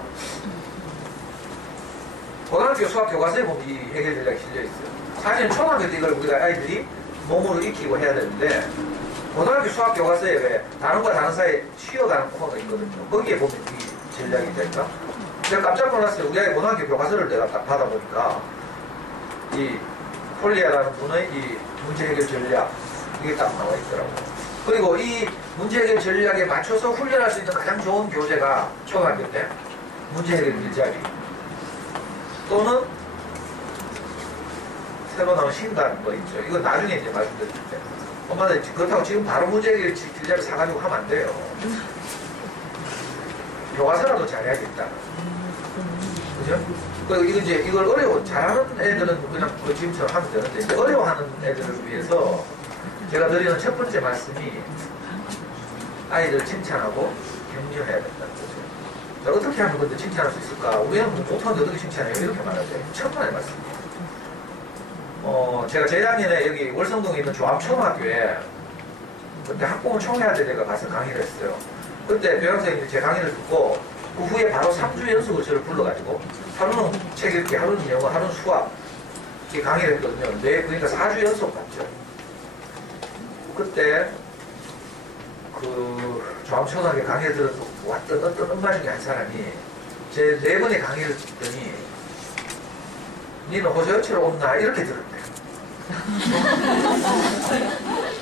고등학교 수학 교과서에 보면 이 해결 전략이 실려 있어요. 사실은 초등학교 때 이걸 우리가 아이들이 몸으로 익히고 해야 되는데, 고등학교 수학 교과서에 왜 단원과 단원 사이에 쉬어가는 코너가 있거든요. 거기에 보면 이 전략이 될까? 제가 깜짝 놀랐어요. 우리 아이 고등학교 교과서를 내가 딱 받아보니까 이 폴리아라는 분의 이 문제 해결 전략, 이게 딱 나와 있더라고요. 그리고 이 문제 해결 전략에 맞춰서 훈련할 수 있는 가장 좋은 교재가 초등학교 때 문제 해결 일자리 또는 새로 나온 신간 뭐 있죠. 이거 나중에 이제 말씀드릴 텐데. 엄마들 그렇다고 지금 바로 문제 해결 길자리 사가지고 하면 안 돼요. 교과서라도 잘해야겠다. 그죠? 그리고 이걸 잘하는 애들은 그냥 그 지금처럼 하면 되는데, 이제 어려워하는 애들을 위해서 제가 드리는 첫 번째 말씀이 아이들 칭찬하고 격려해야 된다는 거죠. 자, 어떻게 하면 근데 칭찬할 수 있을까? 우리는 못하는데 어떻게 칭찬해요? 이렇게 말하죠. 천만의 말씀이에요. 제가 재작년에 여기 월성동에 있는 조암초등학교에 그때 학부모 총회할 때 제가 가서 강의를 했어요. 그때 교양선생님이 제 강의를 듣고 그 후에 바로 3주 연속으로 저를 불러가지고 하루는 책 읽기, 하루는 영어, 하루는 수학 이 강의를 했거든요. 그러니까 4주 연속 갔죠. 그때 그 조암초등학교 강의를 들어서 왔던 어떤 엄마 중에 한 사람이 제 4번의 강의를 듣더니 니는 호소요치로 온나? 이렇게 들었대.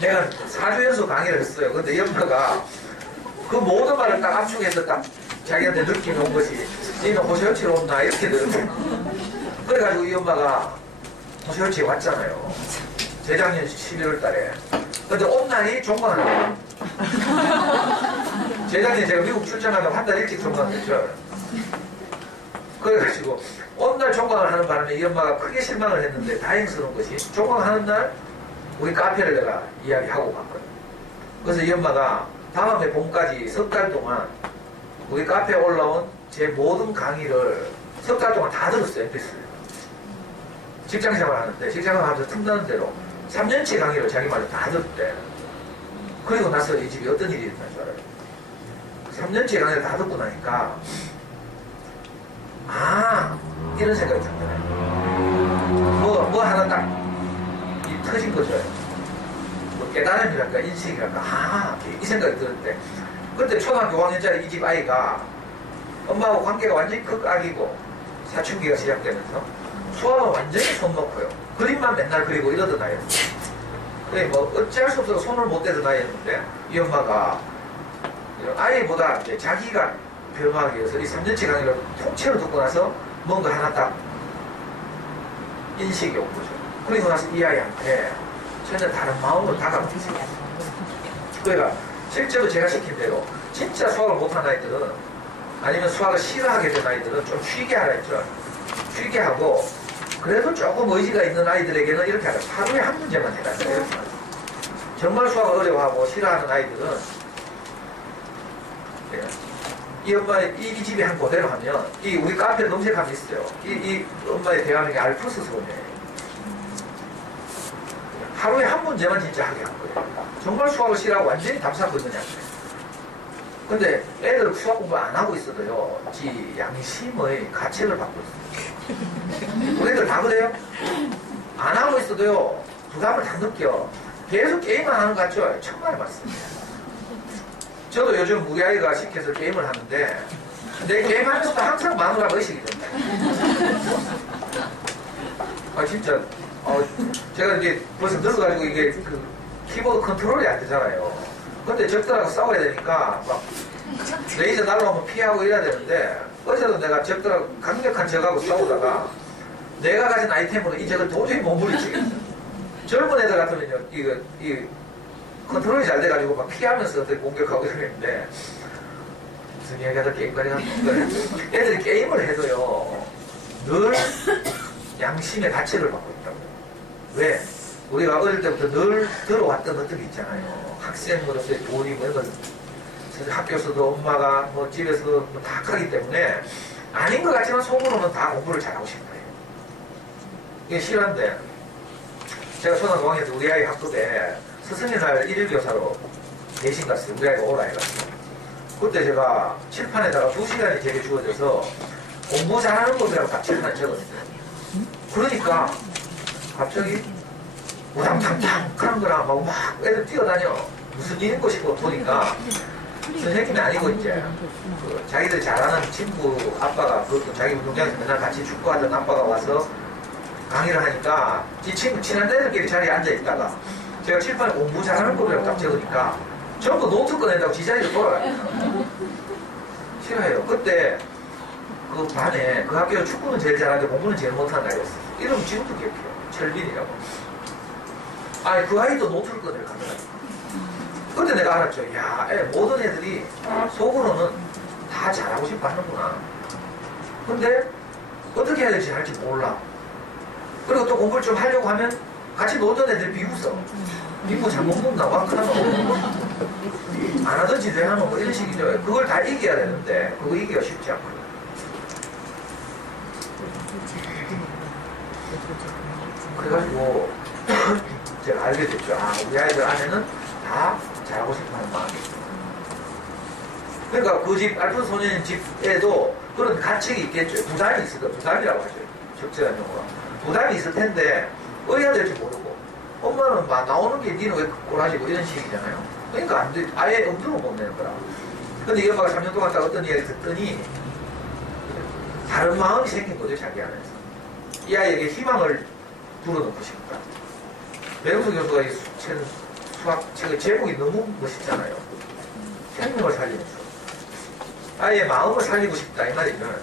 내가 4주 연속 강의를 했어요. 근데 이 엄마가 그 모든 말을 딱 압축해서 딱 자기한테 느낌이 온 것이 니는 호소요치로 온나? 이렇게 들었대. 그래가지고 이 엄마가 호소요치에 왔잖아요. 재작년 11월 달에. 근데 온날이 종강을 했어요. 재작년에 제가 미국 출장하다가 한 달 일찍 종강했죠. 그래가지고 온날 종강을 하는 바람에 이 엄마가 크게 실망을 했는데 다행스러운 것이 종강하는 날 우리 카페를 내가 이야기하고 갔거든. 그래서 이 엄마가 다음에 봄까지 석 달 동안 우리 카페에 올라온 제 모든 강의를 석 달 동안 다 들었어요. MP3. 직장생활 하는데 직장생활 하면서 틈나는 대로 3년치 강의를 자기 말로 다 듣대. 그리고 나서 이 집이 어떤 일이 일어날 줄 알아요? 3년치 강의를 다 듣고 나니까 이런 생각이 들더라고요. 뭐 하나 딱 터진 거죠. 뭐 깨달음이랄까 인식이랄까 이 생각이 들었는데, 그때 초등학교 5학년짜리 이 집 아이가 엄마하고 관계가 완전히 극악이고 사춘기가 시작되면서 수학은 완전히 손 놓고요. 그림만 맨날 그리고 이러던 아이였어요. 그래 뭐 어찌할 수 없어서 손을 못 대던 아이였는데 이 엄마가 아이보다 이제 자기가 변화하기 위해서 이 3년치 강의를 통째로 듣고 나서 뭔가 하나 딱 인식이 온 거죠. 그리고 나서 이 아이한테 전혀 다른 마음으로 다가갔어요. 그러니까 실제로 제가 시킨 대로 진짜 수학을 못한 아이들은, 아니면 수학을 싫어하게 된 아이들은 좀 쉬게 하라 했죠. 쉽게 하고, 그래도 조금 의지가 있는 아이들에게는 이렇게 하자. 하루에 한 문제만 해달라. 이렇게 하자. 정말 수학을 어려워하고 싫어하는 아이들은, 예. 이 엄마의, 이 집이 한 그대로 하면, 이 우리 카페에 검색하면 있어요. 이 엄마의 대화명이 알프스 소녀예요. 하루에 한 문제만 진짜 하게 한 거예요. 정말 수학을 싫어하고 완전히 답사거든요. 근데 애들 수학 공부 안 하고 있어도요, 지 양심의 가책을 받고 있어요. 우리 애들 다 그래요? 안 하고 있어도요, 부담을 다 느껴. 계속 게임만 하는 것 같죠? 정말 맞습니다. 저도 요즘 우리 아이가 시켜서 게임을 하는데, 내 게임하면서도 항상 마누라가 의식이 된다. 아, 진짜. 제가 이제 벌써 늙어가지고 이게 그 키보드 컨트롤이 안 되잖아요. 근데 적들하고 싸워야 되니까 막 레이저 날라오면 피하고 이래야 되는데, 어제도 내가 적들하고 강력한 적하고 싸우다가 내가 가진 아이템으로 이 적을 도저히 못 물리치겠어. 젊은 애들 같으면요, 이 컨트롤이 잘 돼가지고 막 피하면서 공격하고 이러는데, 무슨 얘기하다 게임까지 하는 거예요. 애들이 게임을 해도요, 늘 양심의 가책을 받고 있다고. 왜? 우리가 어릴 때부터 늘 들어왔던 어떤 게 있잖아요. 학생으로서의 돈이 뭐 이런 학교에서도 엄마가 뭐 집에서도 다 하기 때문에 아닌 것 같지만 속으로는 다 공부를 잘하고 싶은 거예요. 이게 실화인데, 제가 초등학교 5학년 때 우리 아이 학급에 스승의 날 일일 교사로 대신 갔어요. 우리 아이가 오라 해가지고. 그때 제가 칠판에다가 2시간이 제게 주어져서 공부 잘하는 것이라고 딱 칠판에 적었어요. 그러니까 갑자기 우당탕탕 하는 거랑 막 애들 뛰어다녀. 무슨 일인 거 싶어 보니까 선생님이 아니고 이제 그 자기들 잘하는 친구 아빠가, 그것도 자기 운동장에서 맨날 같이 축구하던 아빠가 와서 강의를 하니까 지 친구 친한 애들끼리 자리에 앉아있다가 제가 칠판에 공부 잘하는 거라고 딱 적으니까 전부 노트 꺼낸다고 지 자리로 돌아가요. 싫어해요. 그때 그 반에, 그 학교 축구는 제일 잘하는데 공부는 제일 못하는 아이였어요. 이름 지금도 기억해요. 철빈이라고. 아니, 그 아이도 노트를 꺼내려 가더라고요. 근데 내가 알았죠. 야, 모든 애들이 속으로는 다 잘하고 싶어 하는구나. 근데 어떻게 해야 될지 할지 몰라. 그리고 또 공부를 좀 하려고 하면 같이 놀던 애들이 비웃어. 니뭐 잘못 먹나? 와크하노? 안 하든지 왜 하노? 뭐 이런 식이죠. 그걸 다 이겨야 되는데 그거 이기기가 쉽지 않거든요. 그래가지고 제가 알게 됐죠. 아, 우리 아이들 안에는 다 잘하고 싶어하는 마음이 있구나. 그러니까 그 집 알픈 소년인 집에도 그런 가책이 있겠죠. 부담이 있을 거예요. 부담이라고 하죠. 적절한 용어가. 부담이 있을 텐데 어해야 될지 모르고, 엄마는 막 나오는 게 니는 왜 꼬라지고 이런 식이잖아요. 그러니까 안 돼. 아예 엄두를 못 내는 거라. 근데 이 엄마가 3년 동안 딱 어떤 이야기 듣더니 다른 마음이 생긴 거죠. 자기 안에서. 이 아이에게 희망을 불어넣고 싶다. 배영수 교수가 이 수학책의 제목이 너무 멋있잖아요. 생명을 살리는 수. 아이의 마음을 살리고 싶다, 이 말이죠.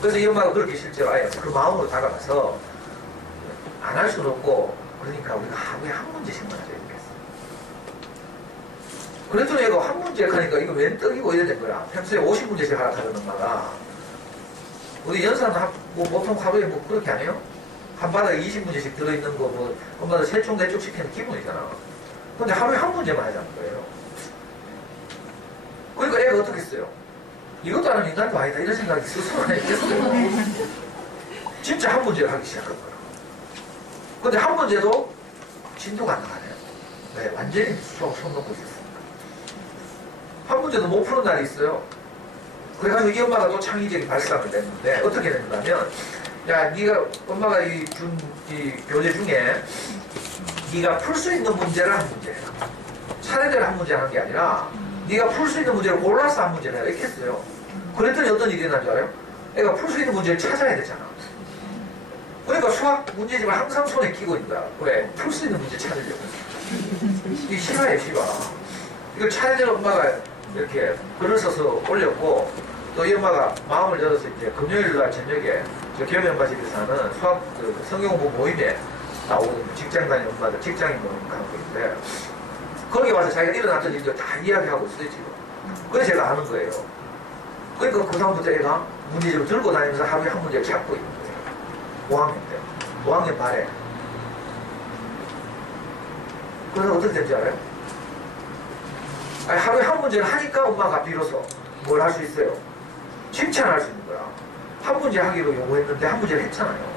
그래서 이 엄마가 그렇게 실제로 아이가 그 마음으로 다가가서 안 할 수는 없고, 그러니까 우리가 하루에 한 문제씩만 하자, 이렇게 했어. 그래도 얘가 한 문제 하니까 이거 웬 떡이고 이래 된 거야. 평소에 50문제씩 하라 하던 엄마가. 우리 연사는 뭐 보통 하루에 뭐 그렇게 안 해요? 한 바닥에 20문제씩 들어있는 거, 뭐, 엄마들 세쪽, 네쪽 시키는 기분이잖아. 근데 하루에 한 문제만 하자는 거예요. 그러니까 애가 어떻게 했어요? 이것도 하는 인간도 아니다, 이런 생각이 스스로 했겠어요. 진짜 한 문제를 하기 시작한 거예요. 근데 한 문제도 진도가 안 나가네요. 네, 완전히 수학 손 놓고 있었으니까. 한 문제도 못 푸는 날이 있어요. 그래가지고 이 엄마가 또 창의적인 발상을 냈는데, 어떻게 냈냐면, 야, 네가 엄마가 이 교재 중에 네가 풀 수 있는 문제를 한 문제 해라. 차례대로 한 문제 하는 게 아니라 네가 풀 수 있는 문제를 골라서 한 문제를 해라. 이렇게 했어요. 그랬더니 어떤 일이 일어난 줄 알아요? 애가 풀 수 있는 문제를 찾아야 되잖아. 그러니까 수학 문제집을 항상 손에 끼고 있는 거야. 왜? 풀 수 있는 문제 찾으려고. 이게 실화예요, 실화. 이걸 차례대로 엄마가 이렇게 글을 써서 올렸고, 또 이 엄마가 마음을 열어서 이제 금요일날 저녁에 저 겸연바 집에서 하는 수학 성경공부 모임에 나오거든요. 직장 다니는 엄마들, 직장인 모임 가는 거 있는데, 거기 와서 자기가 일어났던 일들 다 이야기하고 있어요, 지금. 그래서 제가 아는 거예요. 그러니까 그 다음부터 애가 문제집을 들고 다니면서 하루에 한 문제를 찾고 있는 거예요. 5학년 때. 5학년 말에. 그래서 어떻게 된지 알아요? 아니, 하루에 한 문제를 하니까 엄마가 비로소 뭘 할 수 있어요? 칭찬할 수 있는 거야. 한 문제 하기로 요구했는데 한 문제를 했잖아요.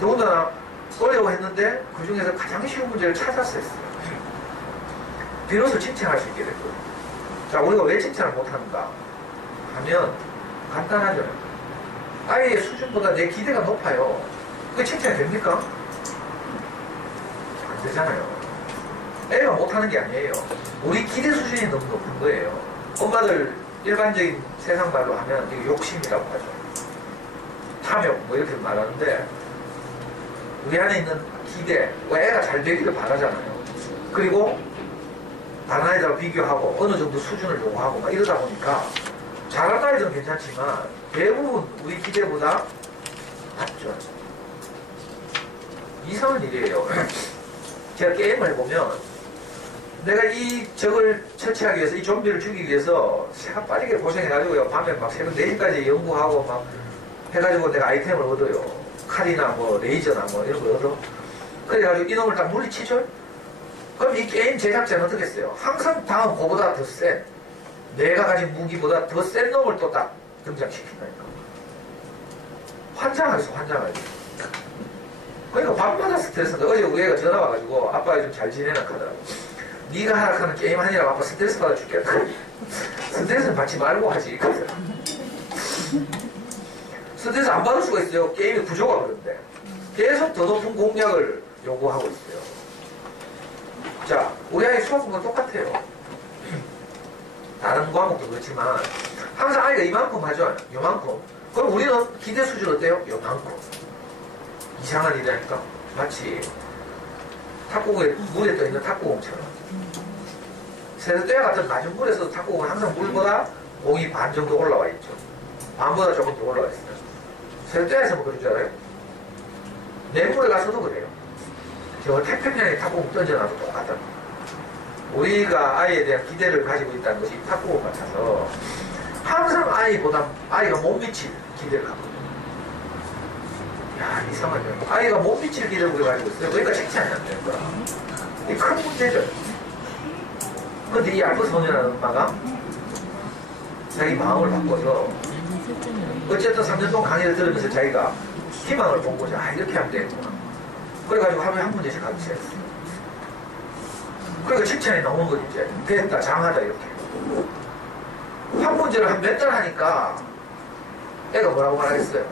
더군다나 어려워했는데 그 중에서 가장 쉬운 문제를 찾아서 했어요. 비로소 칭찬할 수 있게 됐거든요. 자, 우리가 왜 칭찬을 못하는가 하면 간단하죠. 아이의 수준보다 내 기대가 높아요. 그게 칭찬이 됩니까? 안 되잖아요. 애가 못하는 게 아니에요. 우리 기대 수준이 너무 높은 거예요. 엄마들 일반적인 세상 말로 하면 이게 욕심이라고 하죠. 탐욕 뭐 이렇게 말하는데 우리 안에 있는 기대, 애가 잘 되기를 바라잖아요. 그리고 다른 아이들하고 비교하고 어느 정도 수준을 요구하고 막 이러다 보니까 잘하는 아이들은 괜찮지만 대부분 우리 기대보다 낮죠. 이상한 일이에요. 제가 게임을 해보면 내가 이 적을 처치하기 위해서 이 좀비를 죽이기 위해서 새가 빠지게 고생해가지고요. 밤에 막 새벽 4시까지 연구하고 막 해가지고 내가 아이템을 얻어요. 칼이나 뭐 레이저나 뭐 이런 걸 얻어. 그래가지고 이놈을 딱 물리치죠? 그럼 이 게임 제작자는 어떻게 했어요? 항상 다음 그보다 더 센, 내가 가진 무기보다 더 센 놈을 또 딱 등장시킨다니까. 환장하겠어, 환장하겠어. 그러니까 밤마다 스트레스인데 어제 우리 애가 전화 와가지고 아빠 요즘 잘 지내나 하더라고. 네가 하락하는 게임 하느라고 아빠 스트레스 받아 죽겠다. 스트레스는 받지 말고 하지. 스트레스 안 받을 수가 있어요. 게임의 구조가 그런데. 계속 더 높은 공략을 요구하고 있어요. 자, 우리 아이 수학 공부는 똑같아요. 다른 과목도 그렇지만 항상 아이가 이만큼 하죠. 요만큼. 그럼 우리는 기대 수준 어때요? 요만큼. 이상한 일이라니까. 마치 탁구공에 물에 떠있는 탁구공처럼. 세대떼와 같은 낮은 물에서 탁구공은 항상 물보다 공이 반 정도 올라와 있죠. 반보다 조금 더 올라와 있어요. 세대떼에서 뭐 그런 줄 알아요? 내물에 가서도 그래요. 저 태평양에 탁구공 던져놔도 똑같다. 우리가 아이에 대한 기대를 가지고 있다는 것이 탁구공 같아서 항상 아이가 못 미칠 기대를 갖고 있어요. 야, 이상하죠. 아이가 못 미칠 기대를 우리가 가지고 있어요. 그러니까 칭찬이 안 되는 거야. 이게 큰 문제죠. 근데 이 얇은 소년이라는 엄마가 자기 마음을 바꿔서 어쨌든 3년 동안 강의를 들으면서 자기가 희망을 본 거죠. 아, 이렇게 하면 되겠구나. 그래가지고 하루에 한 문제씩 가르쳐였어요. 그러니까 칭찬이 나오는 거지, 이제. 됐다, 장하다, 이렇게. 한 문제를 한 몇 달 하니까 애가 뭐라고 말하겠어요?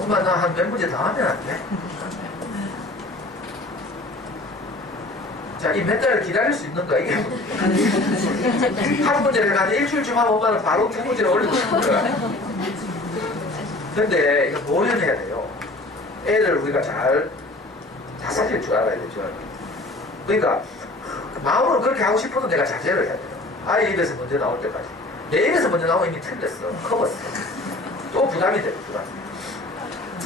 엄마, 나 한 몇 문제 더 하면 안 돼? 자, 이 몇 달을 기다릴 수 있는가, 이게 한 문제를 한 일주일쯤 하면 엄마는 바로 두 문제를 올리고 싶은 거야. 근데 이거 노련해야 돼요. 애를 우리가 잘 다스릴 줄 알아야 되죠. 그러니까 마음으로 그렇게 하고 싶어도 내가 자제를 해야 돼요. 아이 입에서 먼저 나올 때까지. 내 입에서 먼저 나오면 이미 틀렸어. 커버렸어. 또 부담이 돼요. 부담.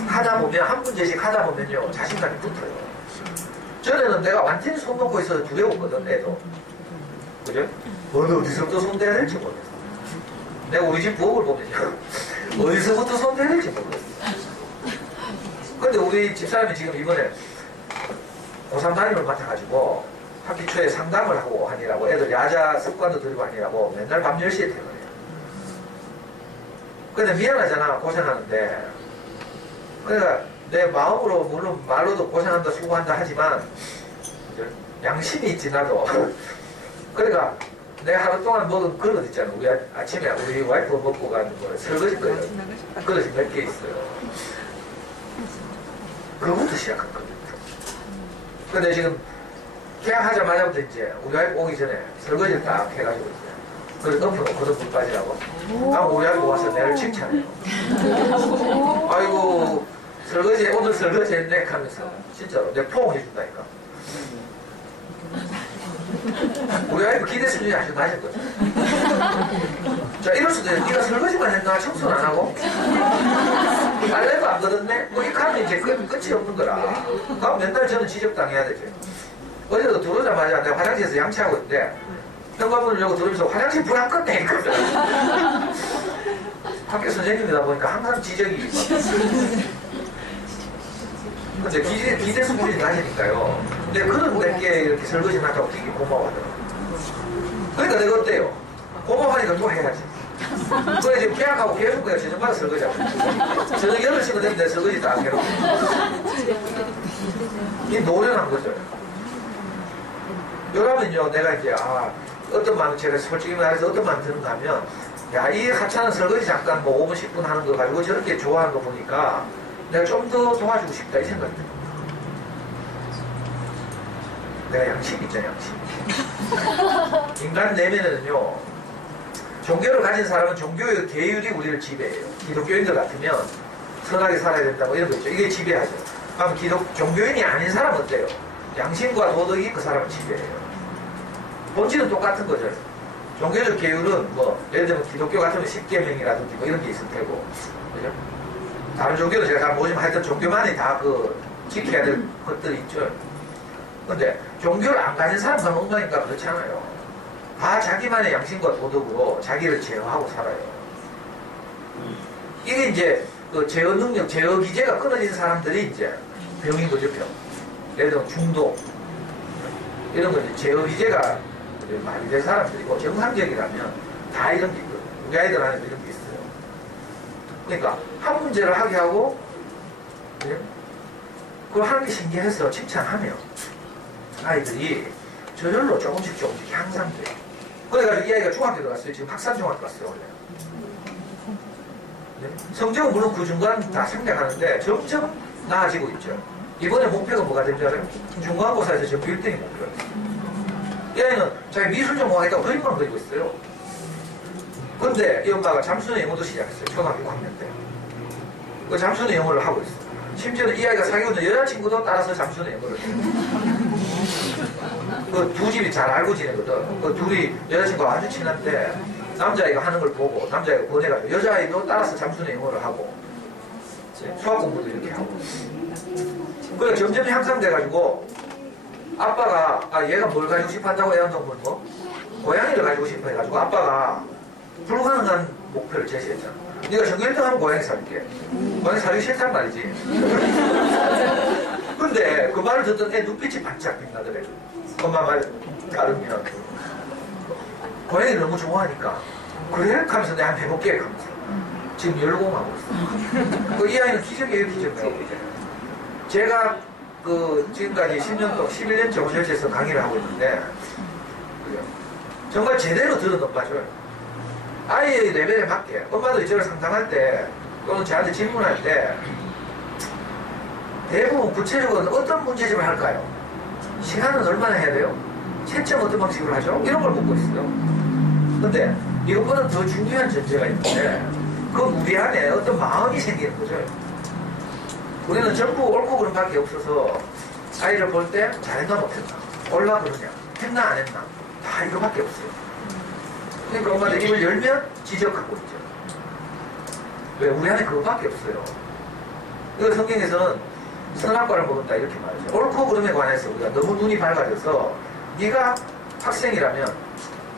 하다 보면 한 문제씩 하다 보면요 자신감이 붙어요. 전에는 내가 완전히 손 놓고 있어서 두려웠거든. 애도. 그죠? 어디서부터 손대야 될지 모르겠어. 내가 우리 집 부엌을 보면요 어디서부터 손대야 될지 모르겠어. 근데 우리 집사람이 지금 이번에 고3 담임을 맡아가지고 학기 초에 상담을 하고 하니라고 애들 야자 습관도 들이고 하니라고 맨날 밤 10시에 퇴근해요. 근데 미안하잖아, 고생하는데. 그러니까 내 마음으로 물론 말로도 고생한다 수고한다 하지만 양심이 있지 나도. 그러니까 내가 하루 동안 먹은 그릇 있잖아. 우리 아침에 우리 와이프 먹고 가는 거 설거지 거예요. 그릇이 몇 개 있어요. 그거부터 시작했거든요. 근데 지금 계약하자마자부터 이제 우리 와이프 오기 전에 설거지를 딱 해가지고 이제 그걸 덮어놓고도 물 빠지라고. 그럼 우리 와이프 와서 내를 칭찬해요. 아이고 설거지 오늘 설거지 했네 하면서 진짜로 내 포옹해준다니까. 우리 와이프 기대 수준이 아주 낮았거든. 자, 이럴 수도 있어. 네가 설거지만 했나? 청소는 안 하고? 빨래도 안 걷었네? 뭐 이렇게 하면 이제 끝이 없는 거라. 그럼 맨날 저는 지적당해야 되죠. 어제도 들어오자마자 내가 화장실에서 양치하고 있는데 현관문을 열고 들어오면서 화장실 불 안 껐네. 학교 선생님이다 보니까 항상 지적이 근데 기대 수준이 낮으니까요. 근데 그런 데께 이렇게 설거지 나가고 되게 고마워하더라고요. 그러니까 내가 어때요? 고마워하니까 또 해야지. 그래 지금 계약하고 계속 그냥 저녁마다 설거지하고 저녁 8시면 됐는데 설거지 다 해놓고 이 노련한 거죠. 여러분요 내가 이제 어떤 마음 제가 솔직히 말해서 어떤 마음 드는가 하면 야 이 하찮은 설거지 잠깐 뭐 5분 10분 하는 거 가지고 저렇게 좋아하는 거 보니까 내가 좀 더 도와주고 싶다 이 생각이 들어요. 내가 양심 있잖아 양심. 인간 내면에는요 종교를 가진 사람은 종교의 계율이 우리를 지배해요. 기독교인들 같으면 선하게 살아야 된다고 이런 거 있죠. 이게 지배하죠. 그럼 종교인이 아닌 사람은 어때요? 양심과 도덕이 그 사람을 지배해요. 본질은 똑같은 거죠. 종교적 계율은 뭐 예를 들면 기독교 같으면 10계명이라든지 뭐 이런 게 있을 테고 그죠? 다른 종교는 제가 잘 모르지만 하여튼 종교만이 다 그 지켜야 될 것들이 있죠. 근데 종교를 안 가진 사람과 엉망이니까 그렇지 않아요. 다 자기만의 양심과 도덕으로 자기를 제어하고 살아요. 이게 이제 그 제어 능력, 제어 기제가 끊어진 사람들이 이제 병인 거죠, 병. 예를 들면 중독. 이런 거 이제 제어 기제가 많이 된 사람들이고 정상적이라면 다 이런 게 있거든요. 우리 아이들 안에도 이런 게 있어요. 그러니까 한 문제를 하게 하고 그걸 하는 게 신기해서 칭찬하면 아이들이 저절로 조금씩 향상돼요. 그래가지고 이 아이가 중학교 들어갔어요. 지금 학산중학교 갔어요 원래. 성적은 물론 그 중간 다 생략하는데 점점 나아지고 있죠. 이번에 목표가 뭐가 된 줄 알아요? 중간고사에서 전부 1등이 목표였어요. 이 아이는 자기 미술 전공하겠다고 그림만 그리고 있어요. 근데 이 엄마가 잠수는 영어도 시작했어요. 초등학교 6학년 때. 그 잠수는 영어를 하고 있어요. 심지어는 이 아이가 사귀고 있는 여자친구도 따라서 잠수는 영어를 해요. 그 두 집이 잘 알고 지내거든. 그 둘이 여자친구가 아주 친한데 남자아이가 하는 걸 보고 남자아이가 보내가지고 여자아이도 따라서 잠수는 영어를 하고 수학 공부도 이렇게 하고 그래 점점 향상돼가지고 아빠가 얘가 뭘 가지고 싶어 한다고 애완동물 뭐? 고양이를 가지고 싶어 해가지고 아빠가 불가능한 목표를 제시했잖아. 네가 전교 1등 하면 고양이 사줄게. 고양이 사주기 싫단 말이지. 근데 그 말을 듣던 애 눈빛이 반짝 빛나더래. 엄마 말 따르면 고양이를 너무 좋아하니까 그래? 하면서 내가 한번 해볼게 하면서 지금 열공하고 있어. 이 아이는 기적이에요 기적이에요. 제가 그 지금까지 10년 동안 11년째 온열시에서 강의를 하고 있는데 정말 제대로 들은 엄마죠. 아이의 레벨에 맞게 엄마들이 저를 상담할 때 또는 저한테 질문할 때 대부분 구체적으로 어떤 문제집을 할까요? 시간은 얼마나 해야 돼요? 채점 어떤 방식으로 하죠? 이런 걸 묻고 있어요. 근데 이것보다 더 중요한 전제가 있는데 그 우리 안에 어떤 마음이 생기는 거죠. 우리는 전부 옳고 그름 밖에 없어서 아이를 볼 때 잘했나 못했나 올라 그러냐 했나 안 했나 다 이거밖에 없어요. 그러니까 엄마들 입을 열면 지적하고 있죠. 왜? 우리 안에 그거밖에 없어요. 이거 성경에서는 선악과를 먹었다 이렇게 말하죠. 옳고 그름에 관해서 우리가 너무 눈이 밝아져서 네가 학생이라면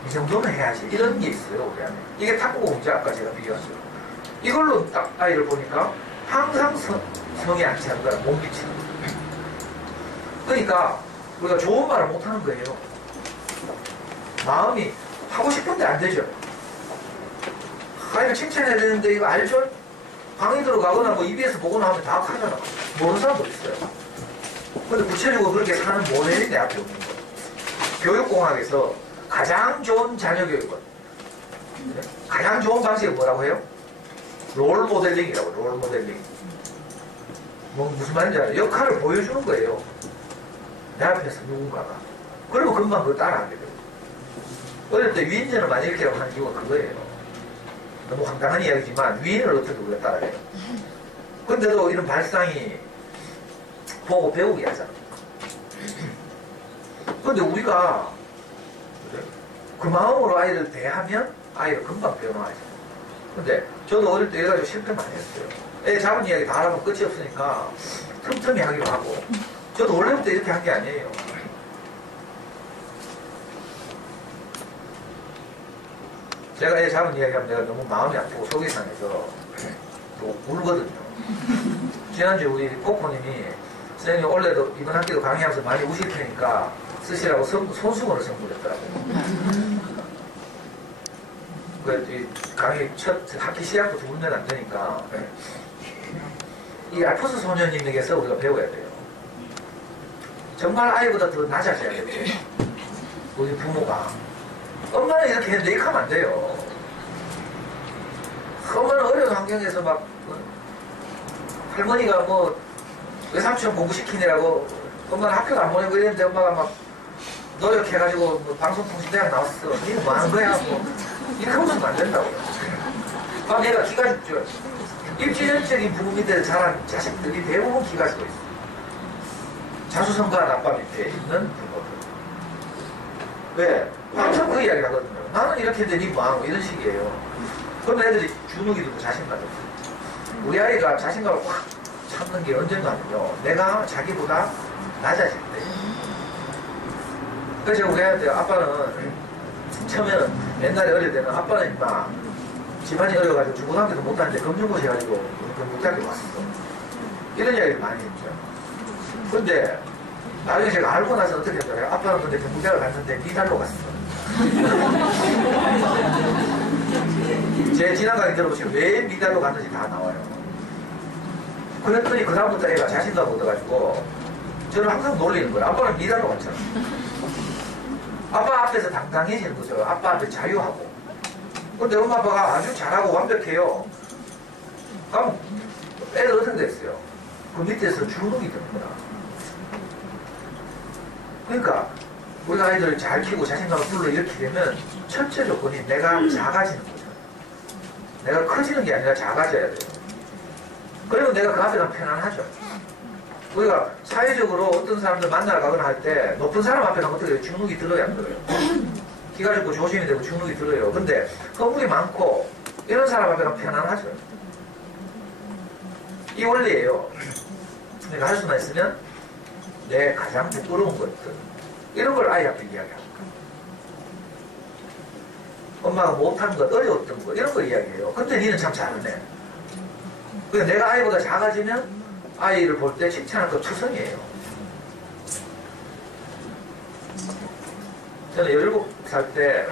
이 정도는 해야지 이런 게 있어요. 우리 안에. 이게 탁구공 문제 아까 제가 비교한 거. 이걸로 딱 아이를 보니까 항상 성이 안 차는 거야. 못 미치는 거야. 그러니까 우리가 좋은 말을 못하는 거예요. 마음이 하고 싶은데 안 되죠. 아이를 칭찬해야 되는데 이거 알죠? 방에 들어가거나 뭐 EBS 보거나 하면 다 하잖아. 모르는 사람도 있어요. 근데 구체적으로 그렇게 사는 모델이 내 앞에 없는 거예요. 교육공학에서 가장 좋은 자녀 교육은 가장 좋은 방식이 뭐라고 해요? 롤 모델링이라고. 롤 모델링. 뭐 무슨 말인지 알아요? 역할을 보여주는 거예요. 내 앞에서 누군가가. 그리고 금방 그걸 따라하게 돼요. 어릴 때 위인전을 많이 읽게 하는 이유가 그거예요. 너무 황당한 이야기지만 위인을 어떻게 우리가 따라해요. 근데도 이런 발상이 보고 배우게 하잖아. 근데 우리가 그 마음으로 아이를 대하면 아이가 금방 변화하죠. 근데 저도 어릴 때 이래가지고 실패 많이 했어요. 애 잡은 이야기 다 알아보면 끝이 없으니까 틈틈이 하기로 하고. 저도 원래부터 이렇게 한 게 아니에요. 제가 애 잡은 이야기하면 내가 너무 마음이 아프고 속이 상해서 또 울거든요. 지난주 우리 코코님이 선생님 원래도 이번 학기도 강의하면서 많이 우실 테니까 쓰시라고 손수건을 선물했더라고요. 그 강의 첫 학기 시작부터 울면 안 되니까 이 알프스 소녀님에게서 우리가 배워야 돼요. 정말 아이보다 더 낮아져야겠죠. 우리 부모가. 엄마는 이렇게 했는데 이렇게 하면 안 돼요. 엄마는 어려운 환경에서 막 할머니가 뭐 외삼촌 공부시키느라고 엄마는 학교도 안 보내고 이랬는데 엄마가 막 노력해가지고 뭐 방송통신대학 나왔어. 니는 뭐 하는 거야? 뭐 이렇게 하면 안 된다고요. 아, 내가 기가 죽죠. 입지전적인 부모 밑에 자란 자식들이 대부분 기가 죽어 있어. 자수성가한 아빠 밑에 있는 부모들. 왜? 항상 그 이야기 하거든요. 나는 이렇게 했는데 니 뭐하고 이런 식이에요. 그럼 애들이 주눅이 들고 자신감이 없어요. 우리 아이가 자신감을 확 찾는 게 언젠가는요. 내가 자기보다 낮아질 때. 그래서 우리 애한테 아빠는 처음에는 옛날에 어릴 때는 아빠는 임마 집안이 어려가지고 중고등학교도 못하는데 금융고시 해가지고 못하게 왔어. 이런 이야기를 많이 했죠. 근데 나중에 제가 알고 나서 어떻게 했더라. 아빠는 근데 경북대를 갔는데 미달로 갔어. 제 지난 강의 들어보시면 왜 미달로 갔는지 다 나와요. 그랬더니 그다음부터 애가 자신감 얻어가지고 저를 항상 놀리는 거예요. 아빠는 미달로 갔잖아. 아빠 앞에서 당당해지는 거죠. 아빠 앞에 자유하고. 근데 엄마 아빠가 아주 잘하고 완벽해요. 그럼 애들 어떻게 됐어요? 그 밑에서 주눅이 드는 거야. 그러니까 우리가 아이들을 잘 키우고 자신감을 불러일으키게 되면 첫째 조건이 내가 작아지는 거죠. 내가 커지는 게 아니라 작아져야 돼요. 그러면 내가 그 앞에 가면 편안하죠. 우리가 사회적으로 어떤 사람들 만나러 가거나 할 때 높은 사람 앞에 가면 어떻게 해요? 주눅이 들어요, 안 들어요? 기가 죽고 조심이 되고 주눅이 들어요. 근데 거북이 많고 이런 사람 앞에 가면 편안하죠. 이 원리예요. 내가 할 수만 있으면 내 가장 부끄러운 것들 이런 걸 아이 앞에 이야기하고 엄마가 못한 것, 어려웠던 것 이런 걸 이야기해요. 근데 니는 참 잘하네. 그러니까 내가 아이보다 작아지면 아이를 볼 때 칭찬할 것 투성이에요. 저는 17살 때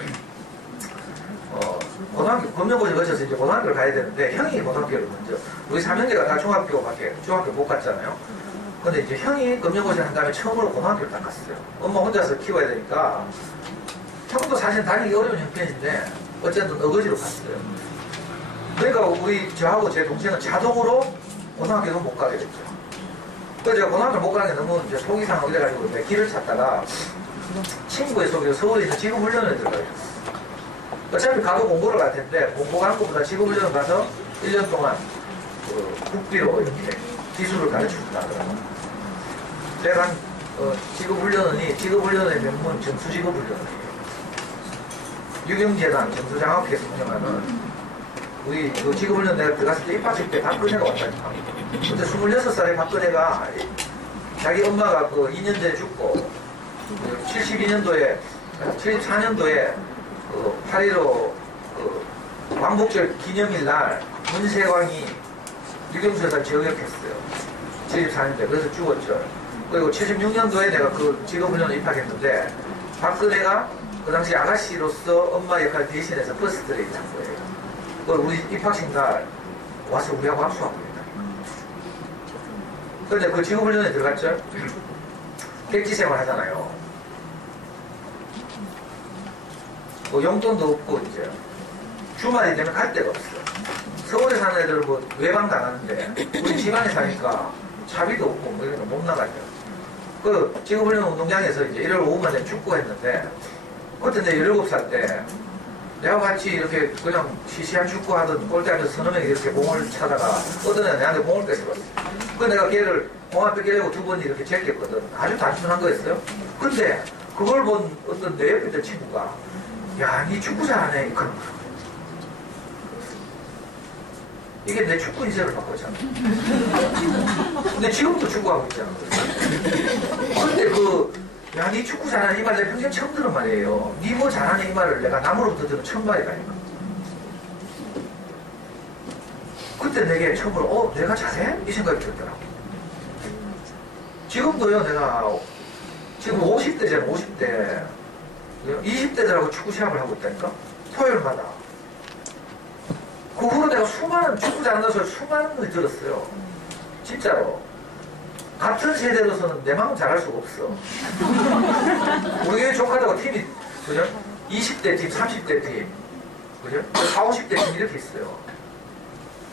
고등학교 검정고시 거쳐서 이제 고등학교를 가야 되는데 형이 고등학교를 먼저 우리 3형제가 다 중학교 못 갔잖아요. 근데 이제 형이 검정고시를 한 다음에 처음으로 고등학교를 딱 갔어요. 엄마 혼자서 키워야 되니까 형도 사실 다니기 어려운 형편인데 어쨌든 어거지로 갔어요. 그러니까 저하고 제 동생은 자동으로 고등학교도 못 가게 됐죠. 그래서 제가 고등학교를 못 가는 게 너무 이제 속이 상하고 이래가지고 내 길을 찾다가 친구의 소개로 서울에 있는 직업훈련을 들어가요. 어차피 가도 공부를 갈 텐데 공부 가는 것보다 직업훈련을 가서 1년 동안 국비로 이렇게 기술을 가르쳐준다 하더라고요. 제가 한 직업훈련원이 명문 정수직업훈련원이에요. 유경재단 정수장학회에서 운영하는 우리 그 직업훈련 내가 들어갔을 때 입학식 때 박근혜가 왔다니까. 근데 26살에 박근혜가 자기 엄마가 그 2년 전에 죽고 74년도에 그 8.15 그 광복절 기념일 날 문세광이 유경수에서 저격했어요. 74년도에. 그래서 죽었죠. 그리고 76년도에 내가 그 직업훈련을 입학했는데 박근혜가 그 당시 아가씨로서 엄마 역할 대신해서 퍼스트레이드 한 거예요. 우리 입학식 날 와서 우리하고 합수하고 있다. 그런데 그 직업훈련에 들어갔죠? 백지 생활 하잖아요. 뭐 용돈도 없고 이제 주말이 되면 갈 데가 없어. 서울에 사는 애들 뭐 외방 나가는데 우리 집안에 사니까 차비도 없고 뭐 이런 거 못 나가죠. 그 직업훈련 운동장에서 이제 일요일 오후만 되면 축구했는데 그때 내 17살 때 내가 같이 이렇게 그냥 시시한 축구하던 골대 앉아서 서너 명이 이렇게 공을 차다가 어떤 애가 내한테 공을 뺏어갔어. 그래서 내가 걔를 공 앞에 끼려고 2번 이렇게 제꼈거든. 아주 단순한 거였어요. 근데 그걸 본 어떤 내 옆에 있던 친구가 야, 니 축구 잘하네. 그런 거. 이게 내 축구 인생을 바꿨잖아. 근데 지금도 축구하고 있잖아. 근데 야, 니 축구 잘하네 이 말 내가 평생 처음 들은 말이에요. 니 뭐 잘하네 이 말을 내가 남으로부터 들은 처음 말이라니까. 그때 내게 처음으로 내가 잘해? 이 생각이 들더라고. 지금도요, 내가 지금 50대잖아. 50대 20대들하고 축구 시합을 하고 있다니까. 토요일마다. 그 후로 내가 수많은 축구 잘한다는 소리 수많은 걸 들었어요. 진짜로. 같은 세대로서는 내 마음 잘할 수가 없어. 우리 교회 조카들하고 팀이, 그죠? 20대 팀, 30대 팀, 그죠? 40, 50대 팀 이렇게 있어요.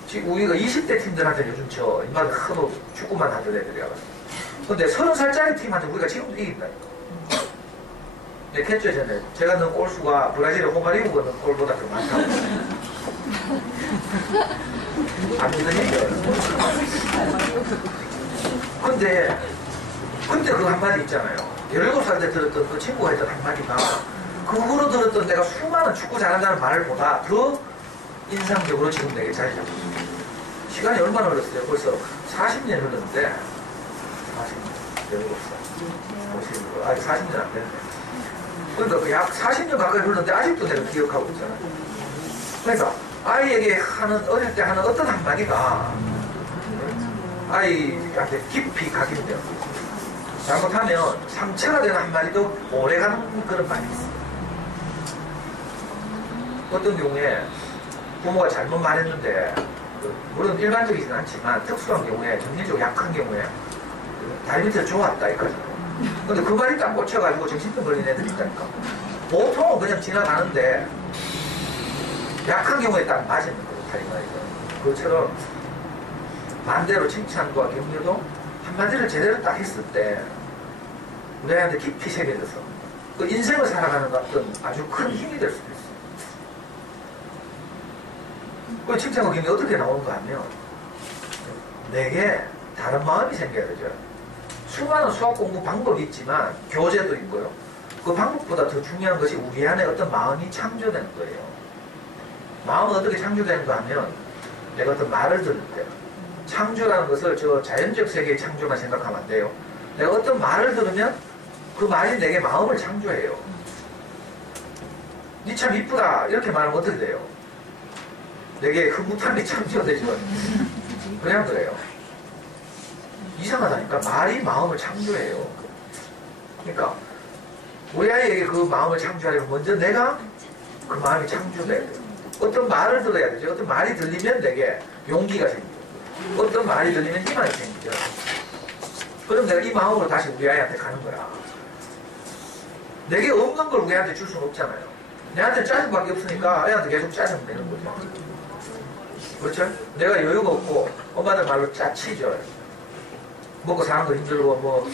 지금 우리가 20대 팀들한테 요즘 인마들 하도 축구만 하던 애들이라서. 근데 30살짜리 팀한테 우리가 지금도 이긴다니까. 네, 캣죠, 전에. 제가 넣은 골수가 브라질의 호마리우가 넣은 골보다 더 많다고. 안 믿는 얘기예요. 근데 그 한마디 있잖아요. 17살 때 들었던 그 친구가 했던 한마디가 그 후로 들었던 내가 수많은 축구 잘한다는 말보다 더 인상적으로 지금 내게 자리 잡고 있습니다. 시간이 얼마나 흘렀어요? 벌써 40년 흘렀는데 17살 아직 40년 안 됐네. 그러니까 약 40년 가까이 흘렀는데 아직도 내가 기억하고 있잖아요. 그러니까 아이에게 어릴 때 하는 어떤 한마디가 아이한테 깊이 각인돼요. 잘못하면 상처가 되는 한마디도 오래가는 그런 말이 있어요. 어떤 경우에 부모가 잘못 말했는데 물론 일반적이진 않지만 특수한 경우에 정신적으로 약한 경우에 다리 밑에서 좋았다 이거잖아요. 근데 그 말이 딱 꽂혀가지고 정신병 걸린 애들이 있다니까. 보통은 그냥 지나가는데 약한 경우에 딱 맞으면 그렇다 이 말이죠. 그것처럼 반대로 칭찬과 격려도 한마디를 제대로 딱 했을 때 우리한테 깊이 새겨져서 그 인생을 살아가는 어떤 아주 큰 힘이 될 수도 있어요. 그 칭찬과 격려가 어떻게 나오는가 하면 내게 다른 마음이 생겨야 되죠. 수많은 수학 공부 방법이 있지만 교재도 있고요. 그 방법보다 더 중요한 것이 우리 안에 어떤 마음이 창조되는 거예요. 마음은 어떻게 창조되는가 하면 내가 어떤 말을 들을 때 창조라는 것을 저 자연적 세계의 창조만 생각하면 안 돼요. 내가 어떤 말을 들으면 그 말이 내게 마음을 창조해요. 니 참 이쁘다 이렇게 말하면 어떻게 돼요? 내게 흐뭇함이 창조되죠. 그냥 그래요. 이상하다니까 말이 마음을 창조해요. 그러니까 우리 아이에게 그 마음을 창조하려면 먼저 내가 그 마음이 창조돼야 돼요. 어떤 말을 들어야 되죠. 어떤 말이 들리면 내게 용기가 생기고 어떤 말이 들리면 희망이 생기죠. 그럼 내가 이 마음으로 다시 우리 아이한테 가는 거야. 내게 없는 걸 우리한테 줄 수는 없잖아요. 내한테 짜증밖에 없으니까 애한테 계속 짜증 내는 거죠. 그렇죠? 내가 여유가 없고 엄마들 말로 짜치죠. 먹고 사는 거 힘들고 뭐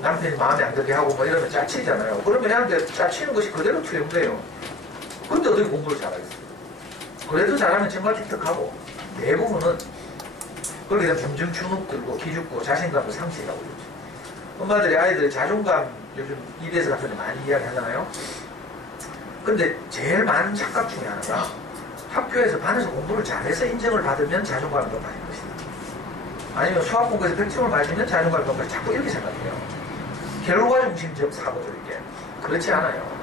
남편이 마음에 안 들게 하고 뭐 이러면 짜치잖아요. 그러면 애한테 짜치는 것이 그대로 투영돼요. 근데 어떻게 공부를 잘하겠어요? 그래도 잘하면 정말 기특하고 대부분은 그렇게 되면 점점 주눅 들고 기죽고 자신감을 상실하고 그러죠. 엄마들이 아이들의 자존감 요즘 EBS 같은 데 많이 이야기하잖아요. 근데 제일 많은 착각 중에 하나가 학교에서 반에서 공부를 잘해서 인정을 받으면 자존감이 높아질 것이다. 아니면 수학 공부에서 100점을 받으면 자존감이 높아질 것이다. 자꾸 이렇게 생각해요. 결과 중심적 사고죠 이게. 그렇지 않아요.